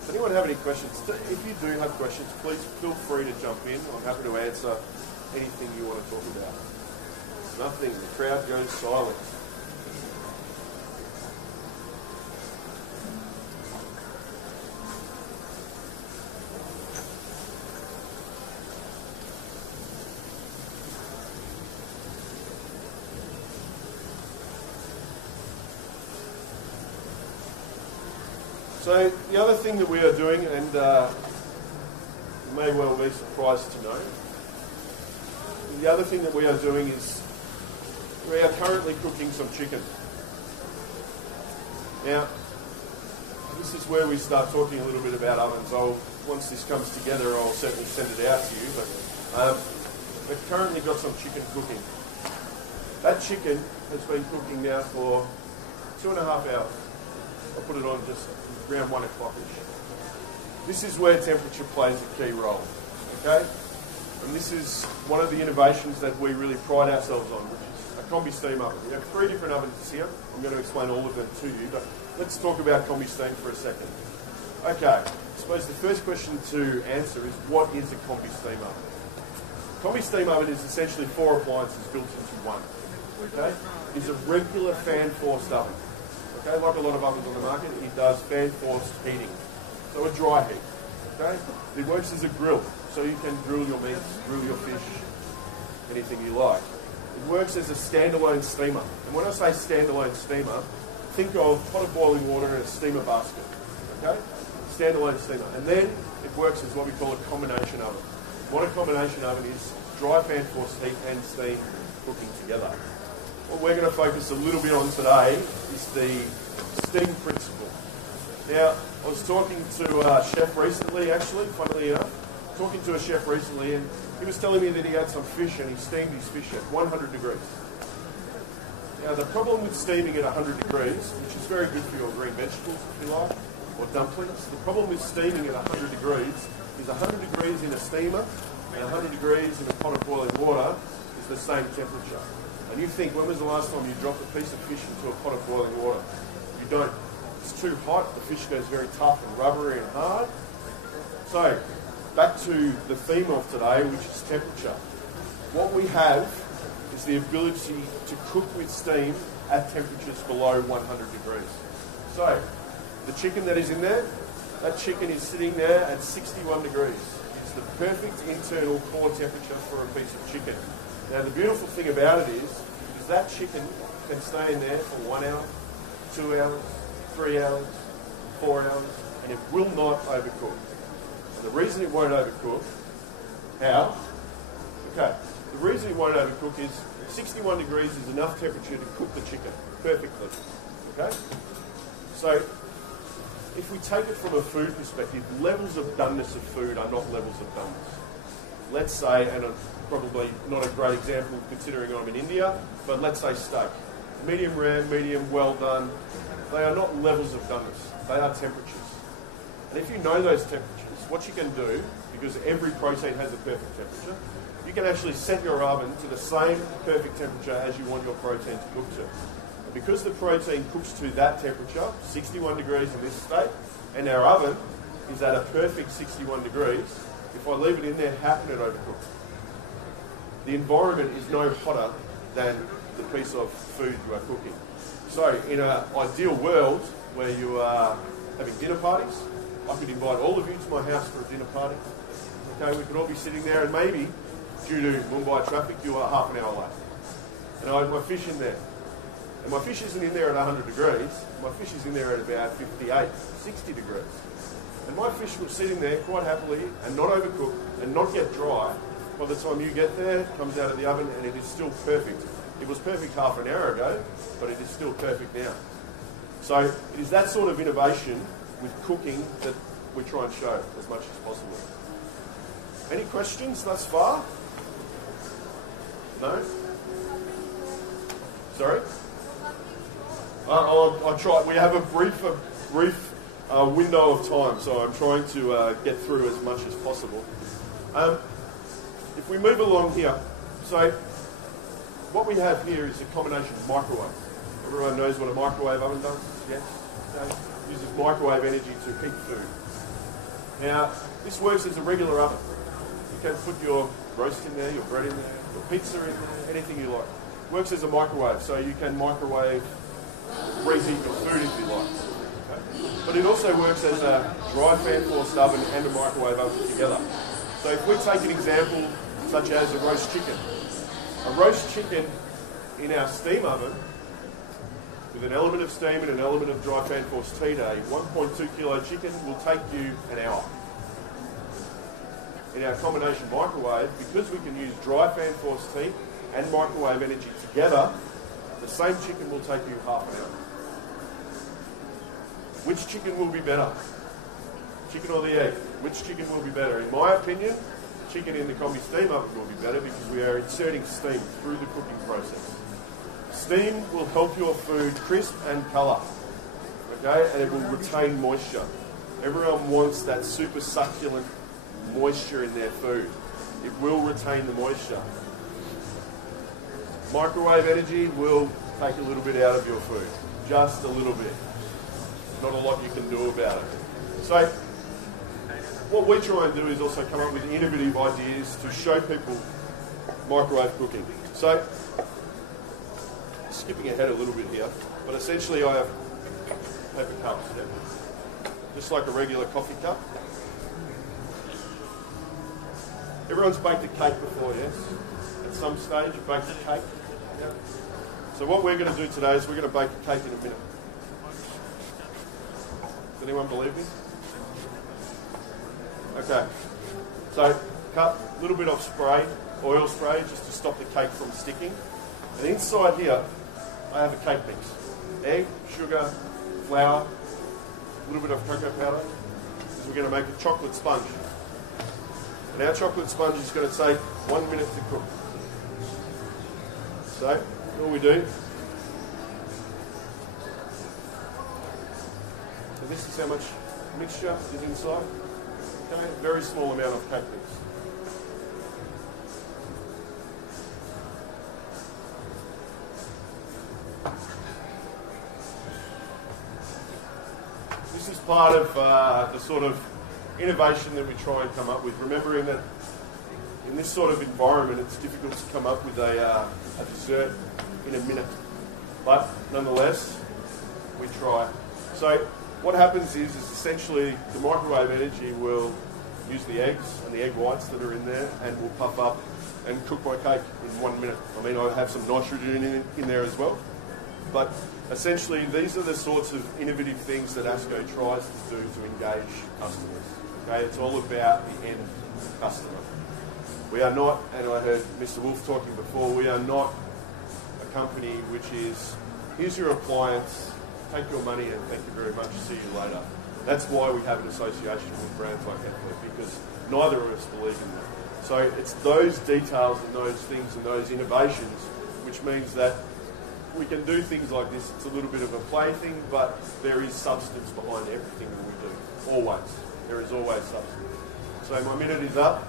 Does anyone have any questions? If you do have questions, please feel free to jump in. I'm happy to answer anything you want to talk about. Nothing. The crowd goes silent. So the other thing that we are doing, and you may well be surprised to know, the other thing that we are doing is we are currently cooking some chicken. Now, this is where we start talking a little bit about ovens. Once this comes together, I'll certainly send it out to you. But we've currently got some chicken cooking. That chicken has been cooking now for 2.5 hours. I'll put it on just around 1 o'clock-ish. This is where temperature plays a key role, okay? And this is one of the innovations that we really pride ourselves on, which is a combi steam oven. We have 3 different ovens here. I'm going to explain all of them to you, but let's talk about combi steam for a second. Okay, I suppose the first question to answer is, what is a combi steam oven? Combi steam oven is essentially 4 appliances built into one, okay? It's a regular fan-forced oven. Okay, like a lot of ovens on the market, it does fan-forced heating, so a dry heat. Okay, it works as a grill, so you can grill your meats, grill your fish, anything you like. It works as a standalone steamer, and when I say standalone steamer, think of pot of boiling water and a steamer basket. Okay, standalone steamer, and then it works as what we call a combination oven. What a combination oven is: dry fan-forced heat and steam cooking together. What we're going to focus a little bit on today is the steam principle. Now, I was talking to a chef recently, actually, funnily enough, talking to a chef recently, and he was telling me that he had some fish and he steamed his fish at 100 degrees. Now, the problem with steaming at 100 degrees, which is very good for your green vegetables, if you like, or dumplings, the problem with steaming at 100 degrees is 100 degrees in a steamer and 100 degrees in a pot of boiling water is the same temperature. And you think, when was the last time you dropped a piece of fish into a pot of boiling water? You don't. It's too hot, the fish goes very tough and rubbery and hard. So, back to the theme of today, which is temperature. What we have is the ability to cook with steam at temperatures below 100 degrees. So, the chicken that is in there, that chicken is sitting there at 61 degrees. It's the perfect internal core temperature for a piece of chicken. Now, the beautiful thing about it is that chicken can stay in there for 1 hour, 2 hours, 3 hours, 4 hours, and it will not overcook. And the reason it won't overcook, how? Okay, the reason it won't overcook is 61 degrees is enough temperature to cook the chicken perfectly. Okay? So, if we take it from a food perspective, levels of doneness of food are not levels of doneness. Let's say, and probably not a great example considering I'm in India, but let's say steak. Medium rare, medium, well done. They are not levels of doneness. They are temperatures. And if you know those temperatures, what you can do, because every protein has a perfect temperature, you can actually set your oven to the same perfect temperature as you want your protein to cook to. And because the protein cooks to that temperature, 61 degrees in this state, and our oven is at a perfect 61 degrees, if I leave it in there, how can it overcook? The environment is no hotter than the piece of food you are cooking. So, in an ideal world where you are having dinner parties, I could invite all of you to my house for a dinner party. Okay, we could all be sitting there, and maybe, due to Mumbai traffic, you are half an hour late. And I have my fish in there. And my fish isn't in there at 100 degrees. My fish is in there at about 58, 60 degrees. And my fish will sit in there quite happily and not overcook and not get dry. By the time you get there, it comes out of the oven and it is still perfect. It was perfect half an hour ago, but it is still perfect now. So it is that sort of innovation with cooking that we try and show as much as possible. Any questions thus far? No? Sorry? I'll try. We have a brief window of time, so I'm trying to get through as much as possible. If we move along here, so what we have here is a combination of microwave. Everyone knows what a microwave oven does? Yes? It uses microwave energy to heat food. Now, this works as a regular oven. You can put your roast in there, your bread in there, your pizza in there, anything you like. Works as a microwave, so you can microwave, reheat your food if you like. Okay? But it also works as a dry fan forced oven and a microwave oven together. So if we take an example such as a roast chicken. A roast chicken in our steam oven, with an element of steam and an element of dry fan forced heat, a 1.2 kilo chicken will take you an hour. In our combination microwave, because we can use dry fan forced heat and microwave energy together, the same chicken will take you half an hour. Which chicken will be better? Chicken or the egg? Which chicken will be better? In my opinion, chicken in the combi steam oven will be better because we are inserting steam through the cooking process. Steam will help your food crisp and colour, okay, and it will retain moisture. Everyone wants that super succulent moisture in their food. It will retain the moisture. Microwave energy will take a little bit out of your food, just a little bit. Not a lot you can do about it. So what we try and do is also come up with innovative ideas to show people microwave cooking. So, skipping ahead a little bit here, but essentially I have paper cups, yeah? Just like a regular coffee cup. Everyone's baked a cake before, yes? At some stage, you baked a cake. Yeah? So what we're going to do today is we're going to bake a cake in a minute. Does anyone believe me? Okay, so cut a little bit of spray, oil spray, just to stop the cake from sticking. And inside here, I have a cake mix. Egg, sugar, flour, a little bit of cocoa powder. Because we're going to make a chocolate sponge. And our chocolate sponge is going to take 1 minute to cook. So, all we do. So this is how much mixture is inside. Okay, very small amount of cake mix. This is part of the sort of innovation that we try and come up with, remembering that in this sort of environment it's difficult to come up with a dessert in a minute. But nonetheless, we try. So what happens is essentially the microwave energy will use the eggs and the egg whites that are in there and will puff up and cook my cake in 1 minute. I mean, I have some nitrogen in there as well. But essentially, these are the sorts of innovative things that Asko tries to do to engage customers. Okay, it's all about the end customer. We are not, and I heard Mr. Wolf talking before, we are not a company which is, here's your appliance, take your money and thank you very much, see you later. That's why we have an association with brands like Hafele, because neither of us believe in that. So it's those details and those things and those innovations which means that we can do things like this. It's a little bit of a play thing, but there is substance behind everything that we do. Always. There is always substance. So my minute is up.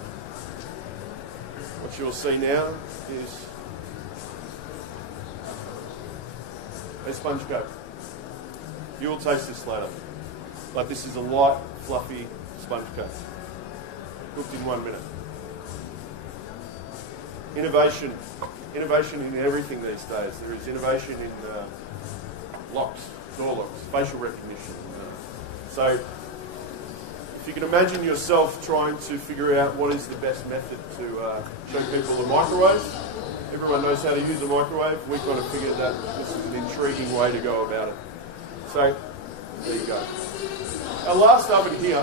What you'll see now is a sponge cake. You will taste this later. But this is a light, fluffy sponge cake. Cooked in 1 minute. Innovation. Innovation in everything these days. There is innovation in locks, door locks, facial recognition. So if you can imagine yourself trying to figure out what is the best method to show people a microwave, everyone knows how to use a microwave. We've got to figure that this is an intriguing way to go about it. So there you go. Our last oven here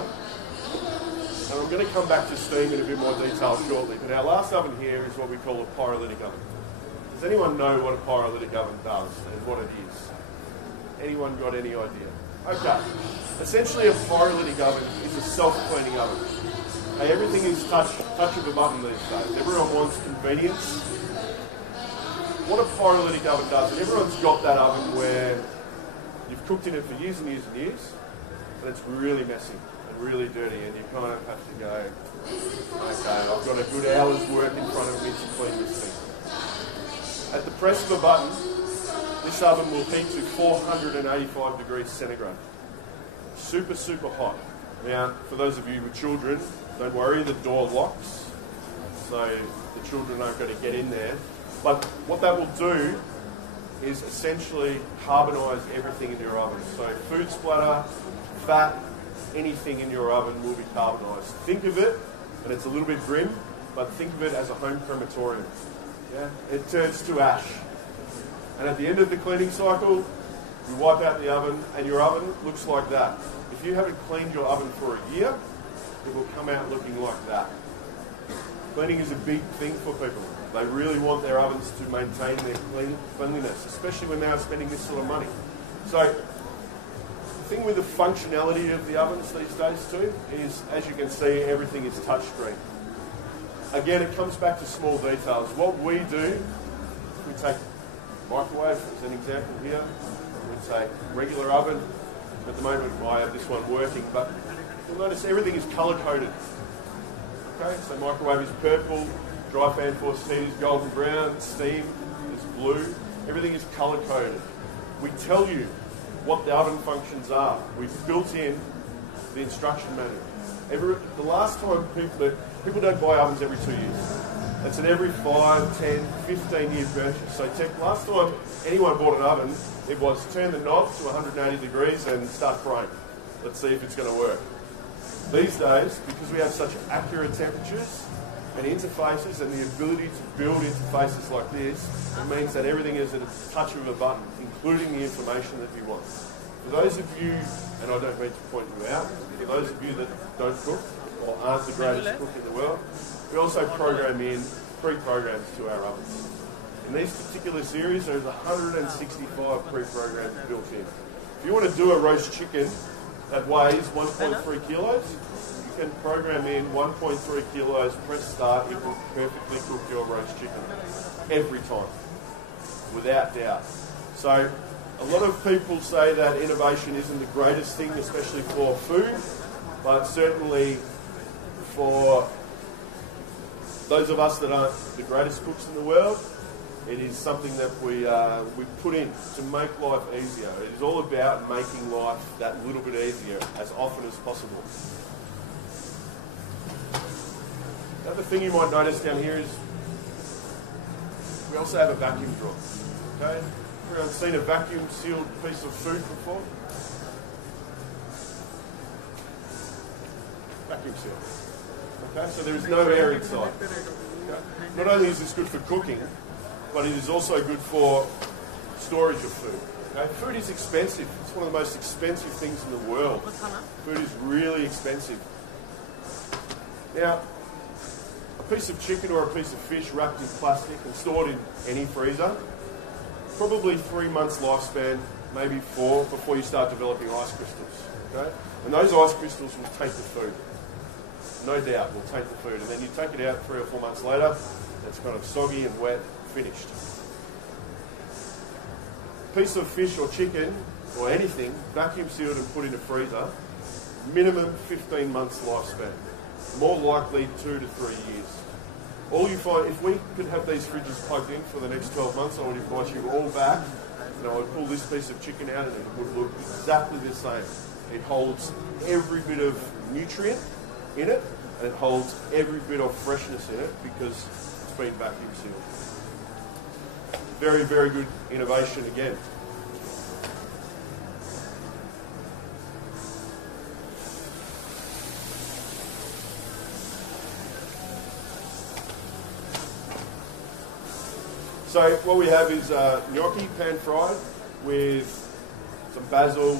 And I'm going to come back to steam in a bit more detail shortly. But our last oven here is what we call a pyrolytic oven. Does anyone know what a pyrolytic oven does and what it is? Anyone got any idea? Okay. Essentially, a pyrolytic oven is a self-cleaning oven. Okay, everything is touch of a button these days. Everyone wants convenience. What a pyrolytic oven does, and everyone's got that oven where you've cooked in it for years and years and years, but it's really messy and really dirty, and you kind of have to go, okay, I've got a good hour's work in front of me to clean this thing. At the press of a button, this oven will heat to 485 degrees centigrade. Super, super hot. Now, for those of you with children, don't worry, the door locks, so the children aren't going to get in there. But what that will do is essentially carbonise everything in your oven. So food splatter, fat, anything in your oven will be carbonised. Think of it, and it's a little bit grim, but think of it as a home crematorium. Yeah? It turns to ash. And at the end of the cleaning cycle, you wipe out the oven, and your oven looks like that. If you haven't cleaned your oven for a year, it will come out looking like that. Cleaning is a big thing for people. They really want their ovens to maintain their cleanliness, especially when they are spending this sort of money. So, the thing with the functionality of the ovens these days too is, as you can see, everything is touchscreen. Again, it comes back to small details. What we do, we take microwave as an example here. We take regular oven. At the moment, I have this one working, but you'll notice everything is colour-coded. Okay, so microwave is purple, dry fan force heat is golden brown, steam is blue. Everything is colour-coded. We tell you what the oven functions are. We've built in the instruction manual. The last time people don't buy ovens every 2 years. That's an every 5, 10, 15-year purchase. So last time anyone bought an oven, it was turn the knob to 180 degrees and start frying. Let's see if it's going to work. These days, because we have such accurate temperatures and interfaces and the ability to build interfaces like this, it means that everything is at a touch of a button, including the information that you want. For those of you, and I don't mean to point you out, for those of you that don't cook or aren't the greatest cook in the world, we also program in pre-programs to our ovens. In these particular series, there's 165 pre-programs built in. If you want to do a roast chicken that weighs 1.3 kilos, you can program in 1.3 kilos, press start, it will perfectly cook your roast chicken. Every time. Without doubt. So, a lot of people say that innovation isn't the greatest thing, especially for food, but certainly for those of us that aren't the greatest cooks in the world, it is something that we put in to make life easier. It is all about making life that little bit easier as often as possible. The other thing you might notice down here is we also have a vacuum drawer. Okay? Everyone's seen a vacuum sealed piece of food before? Vacuum sealed. Okay, so there is no air inside. Okay. Not only is this good for cooking, but it is also good for storage of food. Okay? Food is expensive. It's one of the most expensive things in the world. Food is really expensive. Now, a piece of chicken or a piece of fish wrapped in plastic and stored in any freezer, probably 3 months lifespan, maybe 4, before you start developing ice crystals. Okay? And those ice crystals will take the food. No doubt will take the food. And then you take it out 3 or 4 months later, it's kind of soggy and wet, finished. A piece of fish or chicken or anything, vacuum sealed and put in a freezer, minimum 15 months lifespan. More likely 2 to 3 years. All you find, if we could have these fridges plugged in for the next 12 months, I would invite you all back, and I would pull this piece of chicken out and it would look exactly the same. It holds every bit of nutrient in it, and it holds every bit of freshness in it because it's been vacuum sealed. Very, very good innovation again. So what we have is gnocchi pan fried with some basil,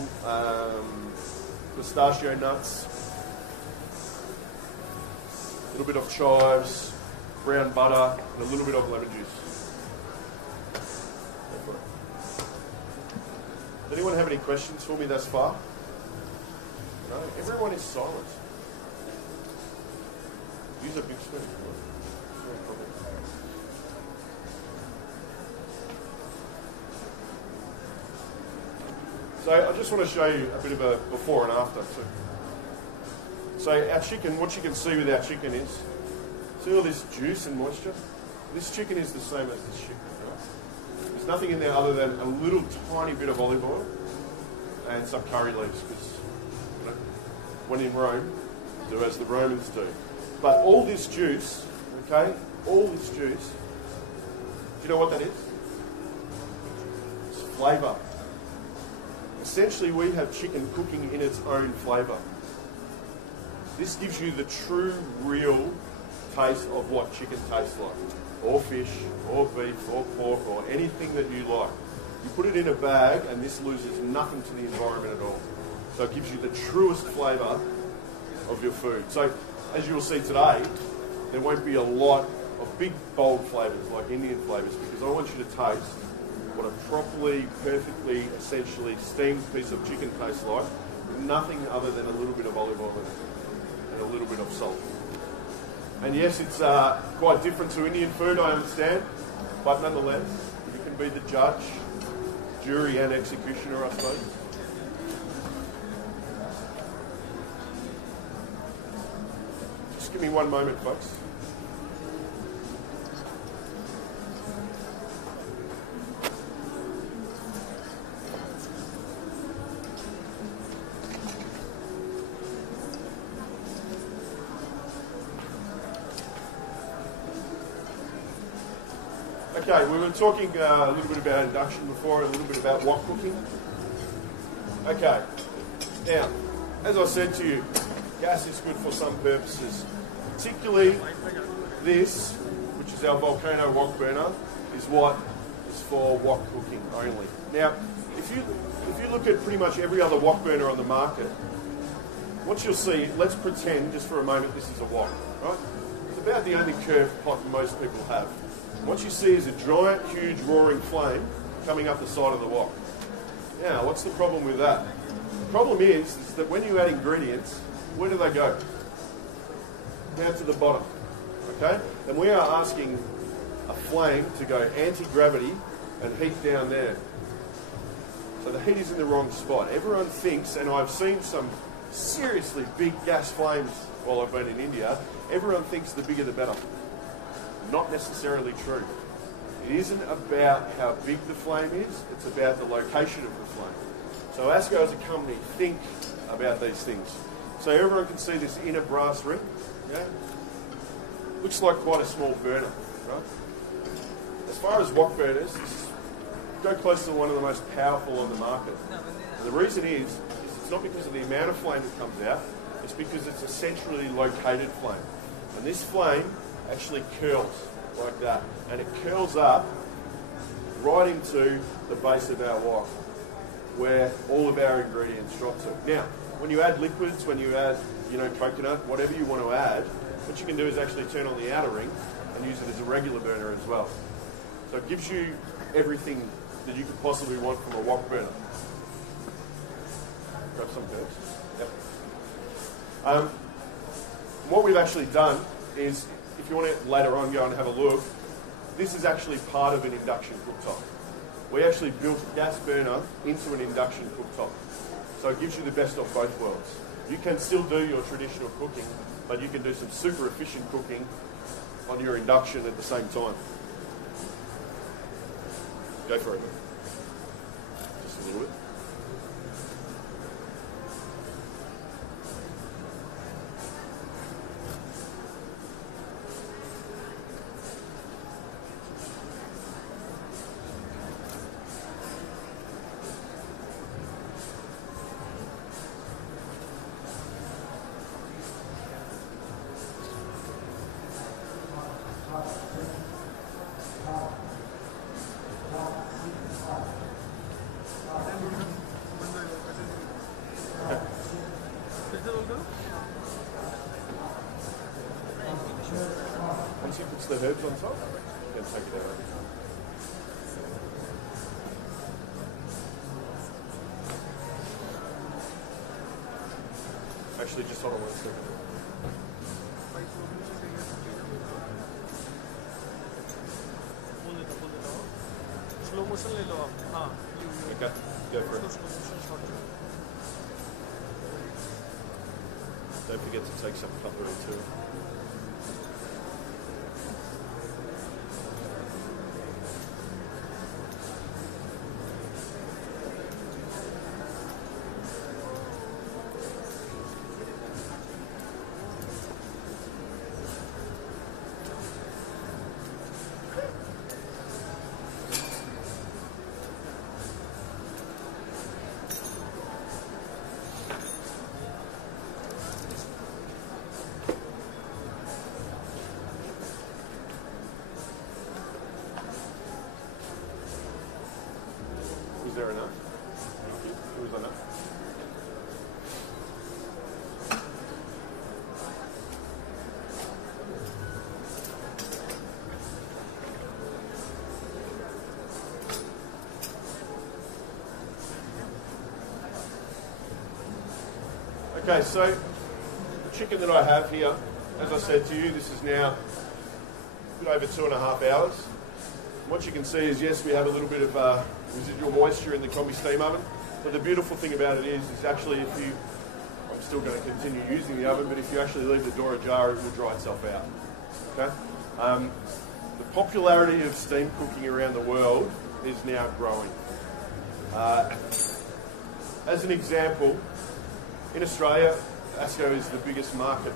pistachio nuts, little bit of chives, brown butter, and a little bit of lemon juice. Go for it. Does anyone have any questions for me thus far? No? Everyone is silent. Use a big spoon. So I just want to show you a bit of a before and after. So our chicken, what you can see with our chicken is, see all this juice and moisture? This chicken is the same as this chicken. Right? There's nothing in there other than a little tiny bit of olive oil and some curry leaves, because when in Rome, do as the Romans do. But all this juice, okay, all this juice, do you know what that is? It's flavour. Essentially, we have chicken cooking in its own flavour. This gives you the true, real taste of what chicken tastes like, or fish, or beef, or pork, or anything that you like. You put it in a bag, and this loses nothing to the environment at all. So it gives you the truest flavour of your food. So, as you will see today, there won't be a lot of big, bold flavours like Indian flavours, because I want you to taste what a properly, perfectly, essentially steamed piece of chicken tastes like. Nothing other than a little bit of olive oil and a little bit of salt. And yes, it's quite different to Indian food, I understand, but nonetheless, you can be the judge, jury and executioner, I suppose. Just give me one moment, folks. Okay, we were talking a little bit about induction before, a little bit about wok cooking. Okay, now, as I said to you, gas is good for some purposes. Particularly this, which is our volcano wok burner, is what is for wok cooking only. Now, if you look at pretty much every other wok burner on the market, what you'll see, let's pretend just for a moment this is a wok, right? It's about the only curved pot most people have. What you see is a giant, huge, roaring flame coming up the side of the wok. Now, what's the problem with that? The problem is that when you add ingredients, where do they go? Down to the bottom, okay? And we are asking a flame to go anti-gravity and heat down there. So the heat is in the wrong spot. Everyone thinks, and I've seen some seriously big gas flames while I've been in India, everyone thinks the bigger the better. Not necessarily true. It isn't about how big the flame is, it's about the location of the flame. So Asko as a company think about these things. So everyone can see this inner brass ring, yeah? Looks like quite a small burner, right? As far as wok burners, go close to one of the most powerful on the market. And the reason is it's not because of the amount of flame that comes out, it's because it's a centrally located flame. And this flame actually curls like that, and it curls up right into the base of our wok, where all of our ingredients drop to. Now, when you add liquids, when you add, coconut, whatever you want to add, what you can do is actually turn on the outer ring and use it as a regular burner as well. So it gives you everything that you could possibly want from a wok burner. Grab some first. Yep. What we've actually done is, if you want to later on go and have a look, this is actually part of an induction cooktop. We actually built a gas burner into an induction cooktop. So it gives you the best of both worlds. You can still do your traditional cooking, but you can do some super efficient cooking on your induction at the same time. Go for it. Just a little bit. once he puts the herbs on top, you can take it out. Actually, just hold on 1 second. Slow motion ले लो आप हाँ Okay, go for it. Slow motion shot Don't forget to take some cutlery too. Is there enough? Was enough? Okay, so the chicken that I have here, as I said to you, this is now a bit over 2.5 hours. What you can see is, yes, we have a little bit of residual moisture in the combi steam oven, but the beautiful thing about it is actually if you, I'm still going to continue using the oven, but if you actually leave the door ajar, it will dry itself out. Okay? The popularity of steam cooking around the world is now growing. As an example, in Australia, Asko is the biggest market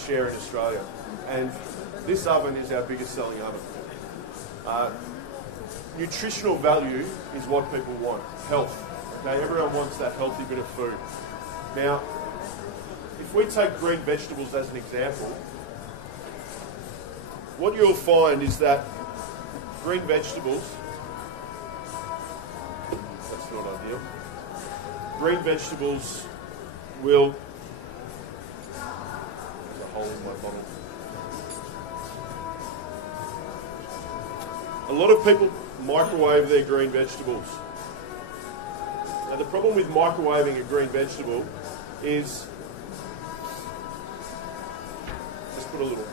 share in Australia, and this oven is our biggest selling oven. Nutritional value is what people want, health. Okay, everyone wants that healthy bit of food. Now, if we take green vegetables as an example, what you'll find is that green vegetables, that's not ideal, green vegetables will, there's a hole in my bottle. A lot of people microwave their green vegetables. Now the problem with microwaving a green vegetable is, let's put a little,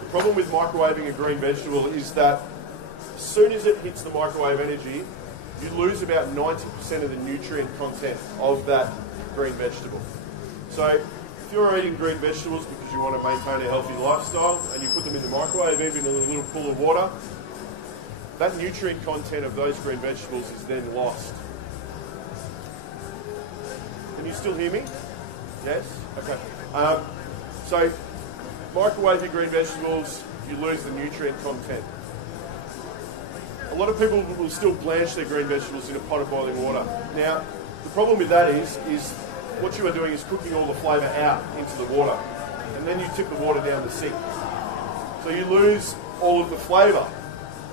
the problem with microwaving a green vegetable is that as soon as it hits the microwave energy, you lose about 90% of the nutrient content of that green vegetable. So if you're eating green vegetables because you want to maintain a healthy lifestyle and you put them in the microwave, even in a little pool of water, that nutrient content of those green vegetables is then lost. Can you still hear me? Yes? Okay. So microwave your green vegetables, you lose the nutrient content. A lot of people will still blanch their green vegetables in a pot of boiling water. Now, the problem with that is what you are doing is cooking all the flavour out into the water, and then you tip the water down the sink. So you lose all of the flavour,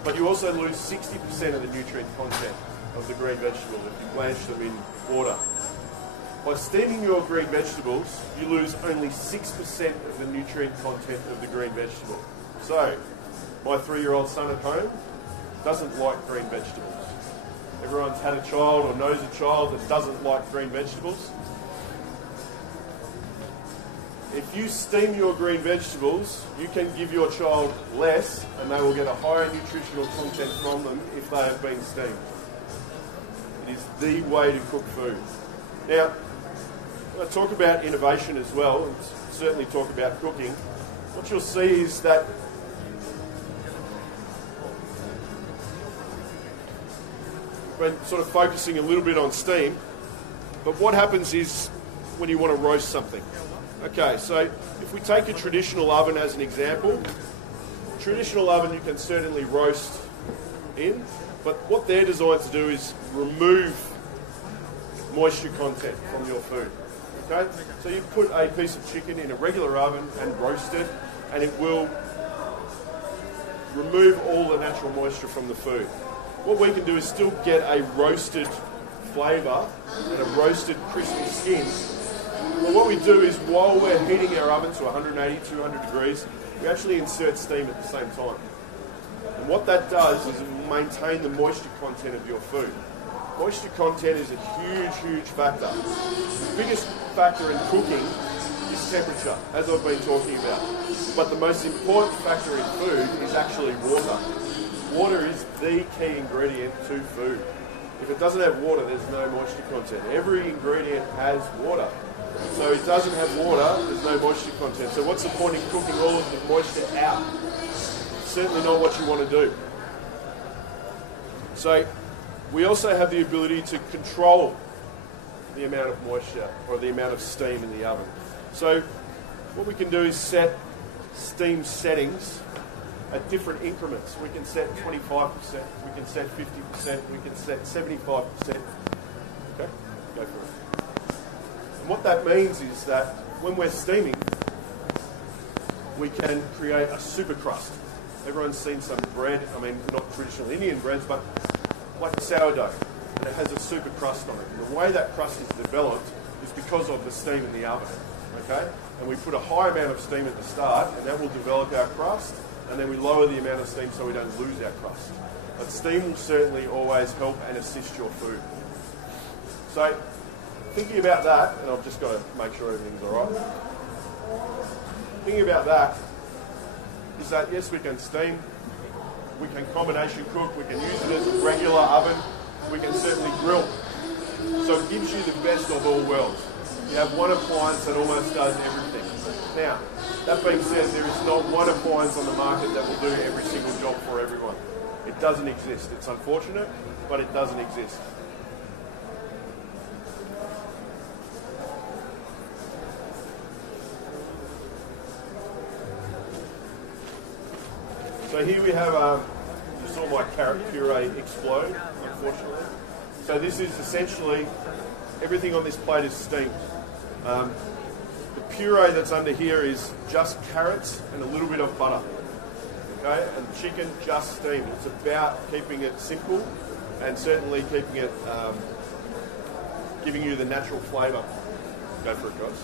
but you also lose 60% of the nutrient content of the green vegetable if you blanch them in water. By steaming your green vegetables, you lose only 6% of the nutrient content of the green vegetable. So, my 3-year-old son at home doesn't like green vegetables. Everyone's had a child or knows a child that doesn't like green vegetables. If you steam your green vegetables, you can give your child less and they will get a higher nutritional content from them if they have been steamed. It is the way to cook food. Now, when I talk about innovation as well, and certainly talk about cooking, what you'll see is that we're sort of focusing a little bit on steam, but what happens is when you want to roast something. Okay, so if we take a traditional oven as an example, traditional oven you can certainly roast in, but what they're designed to do is remove moisture content from your food. Okay, so you put a piece of chicken in a regular oven and roast it, and it will remove all the natural moisture from the food. What we can do is still get a roasted flavour and a roasted crispy skin well, what we do is while we're heating our oven to 180, 200 degrees, we actually insert steam at the same time. And what that does is it will maintain the moisture content of your food. Moisture content is a huge, huge factor. The biggest factor in cooking is temperature, as I've been talking about. But the most important factor in food is actually water. Water is the key ingredient to food. If it doesn't have water, there's no moisture content. Every ingredient has water. So it doesn't have water, there's no moisture content. So what's the point in cooking all of the moisture out? Certainly not what you want to do. So we also have the ability to control the amount of moisture or the amount of steam in the oven. So what we can do is set steam settings at different increments. We can set 25%, we can set 50%, we can set 75%. Okay, go for it. And what that means is that when we're steaming, we can create a super crust. Everyone's seen some bread, I mean not traditional Indian breads, but like sourdough, and it has a super crust on it. And the way that crust is developed is because of the steam in the oven, okay? And we put a high amount of steam at the start, and that will develop our crust, and then we lower the amount of steam so we don't lose our crust. But steam will certainly always help and assist your food. So, thinking about that, and I've just got to make sure everything's all right. Thinking about that is that yes, we can steam, we can combination cook, we can use it as a regular oven, we can certainly grill. So it gives you the best of all worlds. You have one appliance that almost does everything. Now, that being said, there is not one appliance on the market that will do every single job for everyone. It doesn't exist. It's unfortunate, but it doesn't exist. So here we have, you saw my carrot puree explode, unfortunately. So this is essentially, everything on this plate is steamed. The puree that's under here is just carrots and a little bit of butter. Okay, and chicken just steamed. It's about keeping it simple and certainly keeping it, giving you the natural flavour. Go for it, guys.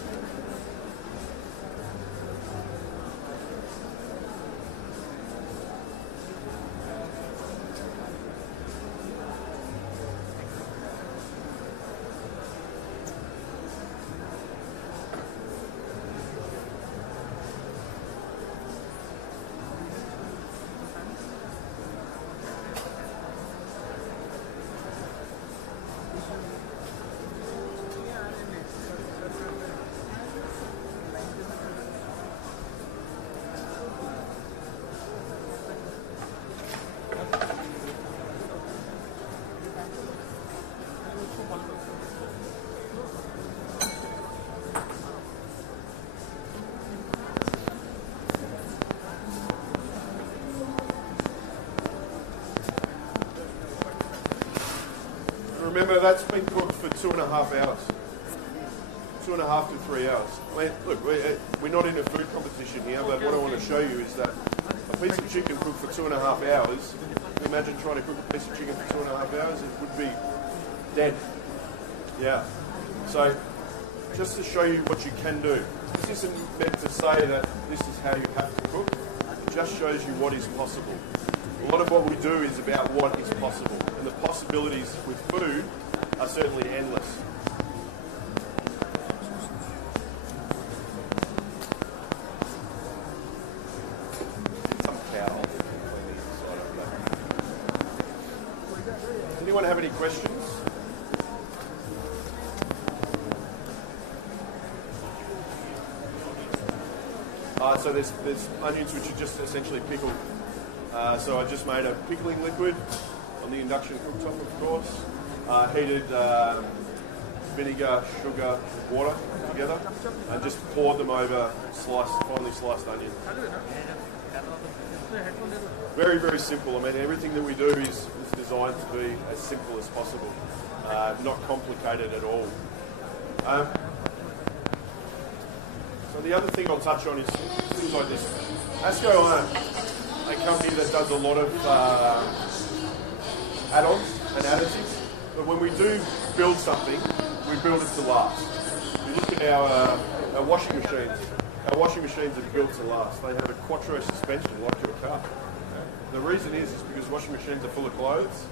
Remember, that's been cooked for 2.5 hours. 2.5 to 3 hours. I mean, look, we're not in a food competition here, but what I want to show you is that a piece of chicken cooked for 2.5 hours, imagine trying to cook a piece of chicken for 2.5 hours, it would be dead. Yeah. So, just to show you what you can do. This isn't meant to say that this is how you have to cook. It just shows you what is possible. A lot of what we do is about what is possible, and the possibilities with food are certainly endless. Some cow. Does anyone have any questions? So there's onions which are just essentially pickled. So I just made a pickling liquid on the induction cooktop, of course. Heated vinegar, sugar, water together, and just poured them over finely sliced onion. Very, very simple. I mean, everything that we do is designed to be as simple as possible, not complicated at all. So the other thing I'll touch on is things like this. Asko aren't a company that does a lot of add-ons and additives, but when we do build something, we build it to last. We look at our washing machines. Our washing machines are built to last. They have a quattro suspension like your car. The reason is because washing machines are full of clothes,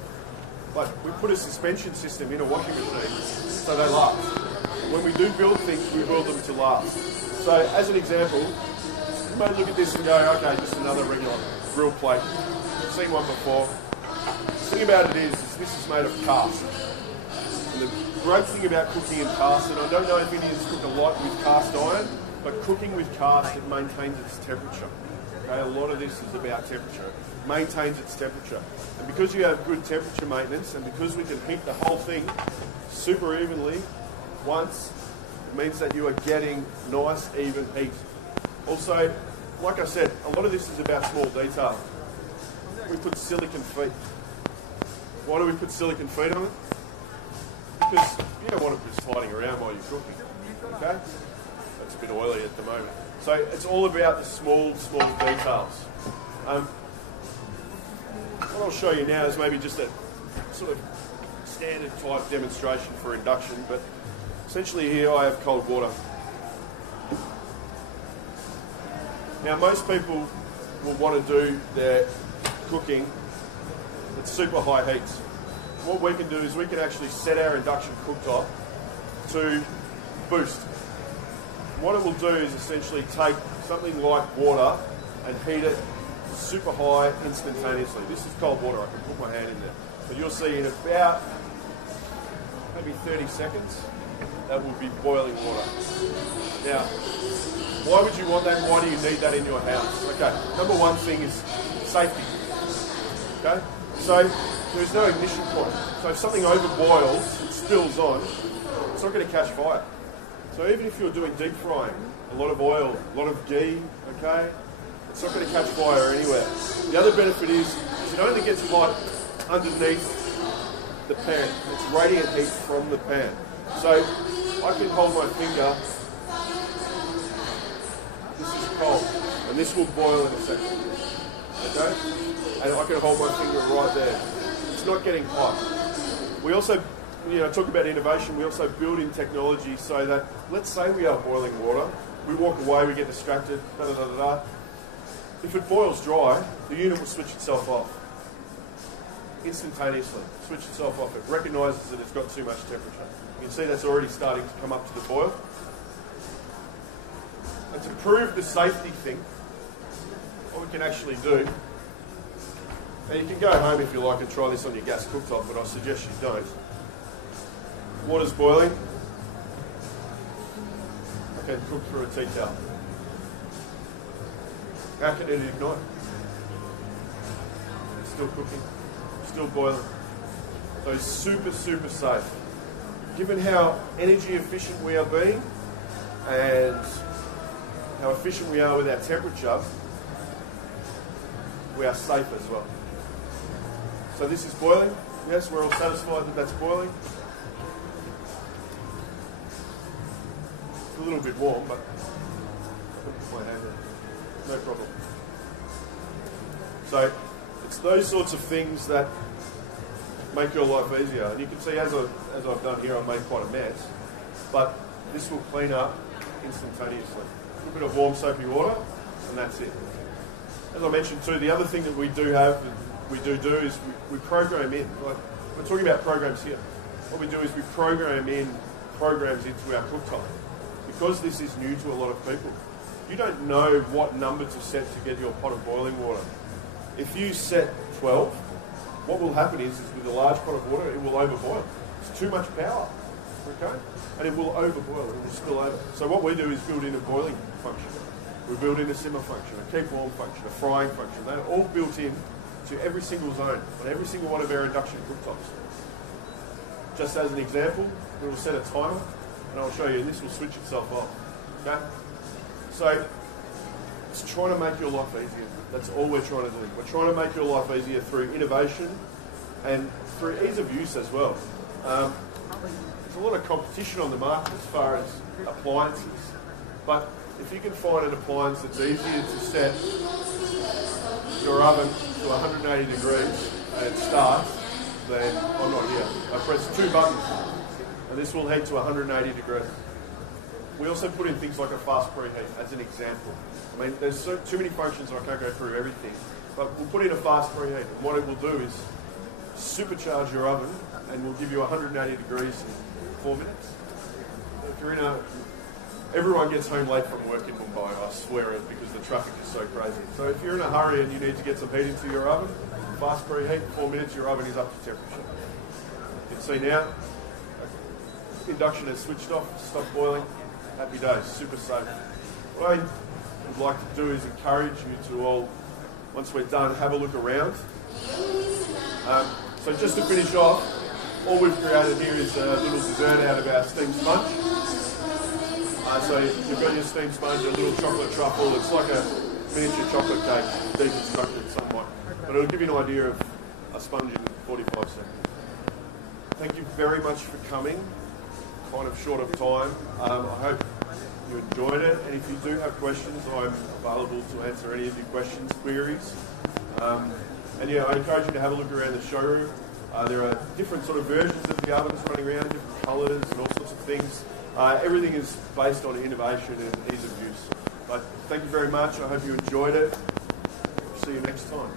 but we put a suspension system in a washing machine so they last. When we do build things, we build them to last. So as an example, you may look at this and go, okay, just another regular grill plate. I've seen one before. The thing about it is this is made of cast. And the great thing about cooking in cast, and I don't know if Indians cook a lot with cast iron, but cooking with cast, it maintains its temperature. Okay, a lot of this is about temperature. It maintains its temperature. And because you have good temperature maintenance, and because we can heat the whole thing super evenly once, it means that you are getting nice, even heat. Also, like I said, a lot of this is about small detail. We put silicon feet. Why do we put silicon feet on it? Because you don't want it just sliding around while you're cooking. Okay? It's a bit oily at the moment. So it's all about the small details. What I'll show you now is maybe just a sort of standard type demonstration for induction, but essentially here I have cold water. Now most people will want to do their cooking at super high heats. What we can do is we can actually set our induction cooktop to boost. What it will do is essentially take something like water and heat it super high instantaneously. This is cold water, I can put my hand in there. But you'll see in about maybe 30 seconds, that will be boiling water. Now, why would you want that and why do you need that in your house? Okay, number one thing is safety. Okay, so there's no ignition point. So if something overboils, it spills on, it's not going to catch fire. So even if you're doing deep frying, a lot of oil, a lot of ghee, okay, it's not going to catch fire anywhere. The other benefit is it only gets hot underneath the pan. It's radiant heat from the pan. So I can hold my finger, this is cold, and this will boil in a second, okay? And I can hold my finger right there. It's not getting hot. We also, talk about innovation, we also build in technology so that, let's say we are boiling water, we walk away, we get distracted, da-da-da-da-da. If it boils dry, the unit will switch itself off. Instantaneously, switch itself off. It recognises that it's got too much temperature. You can see that's already starting to come up to the boil. And to prove the safety thing, what we can actually do, and you can go home if you like and try this on your gas cooktop, but I suggest you don't. Water's boiling. Okay, cook through a tea towel. How can it ignite? It's still cooking, still boiling. So super safe. Given how energy efficient we are being and how efficient we are with our temperature, we are safe as well. So this is boiling. Yes, we're all satisfied that that's boiling. It's a little bit warm, but I'll put my hand in. No problem. So it's those sorts of things that make your life easier. And you can see as I've done here, I've made quite a mess, but this will clean up instantaneously. A little bit of warm soapy water, and that's it. As I mentioned too, the other thing that we do is we program in. Like, we're talking about programs here. What we do is we program in programs into our cooktop. Because this is new to a lot of people, you don't know what number to set to get your pot of boiling water. If you set 12, what will happen is with a large pot of water, it will overboil. It's too much power, okay? And it will overboil, it will spill over. So what we do is build in a boiling function. We build in a simmer function, a keep warm function, a frying function. They're all built in to every single zone, on every single one of our induction cooktops. Just as an example, we will set a timer, and I'll show you, and this will switch itself off, okay? So, it's trying to make your life easier. That's all we're trying to do. We're trying to make your life easier through innovation and through ease of use as well. There's a lot of competition on the market as far as appliances, but if you can find an appliance that's easier to set your oven to 180 degrees and it starts, then I'm not here. I press 2 buttons and this will heat to 180 degrees. We also put in things like a fast preheat as an example. I mean, there's too many functions I can't go through everything, but we'll put in a fast preheat. And what it will do is supercharge your oven and will give you 180 degrees in 4 minutes. If you're in a, everyone gets home late from work in Mumbai, I swear it, because the traffic is so crazy. So if you're in a hurry and you need to get some heat into your oven, fast preheat, 4 minutes, your oven is up to temperature. You can see now, induction has switched off, stopped boiling, happy days, super safe. What I would like to do is encourage you to all, once we're done, have a look around. So just to finish off, all we've created here is a little dessert out of our steamed sponge. So you've got your steamed sponge, a little chocolate truffle. It's like a miniature chocolate cake, deconstructed somewhat. But it'll give you an idea of a sponge in 45 seconds. Thank you very much for coming. Kind of short of time. I hope you enjoyed it. And if you do have questions, I'm available to answer any of your questions, queries. And yeah, I encourage you to have a look around the showroom. There are different sort of versions of the ovens running around, different colours and all sorts of things. Everything is based on innovation and ease of use. But thank you very much. I hope you enjoyed it. See you next time.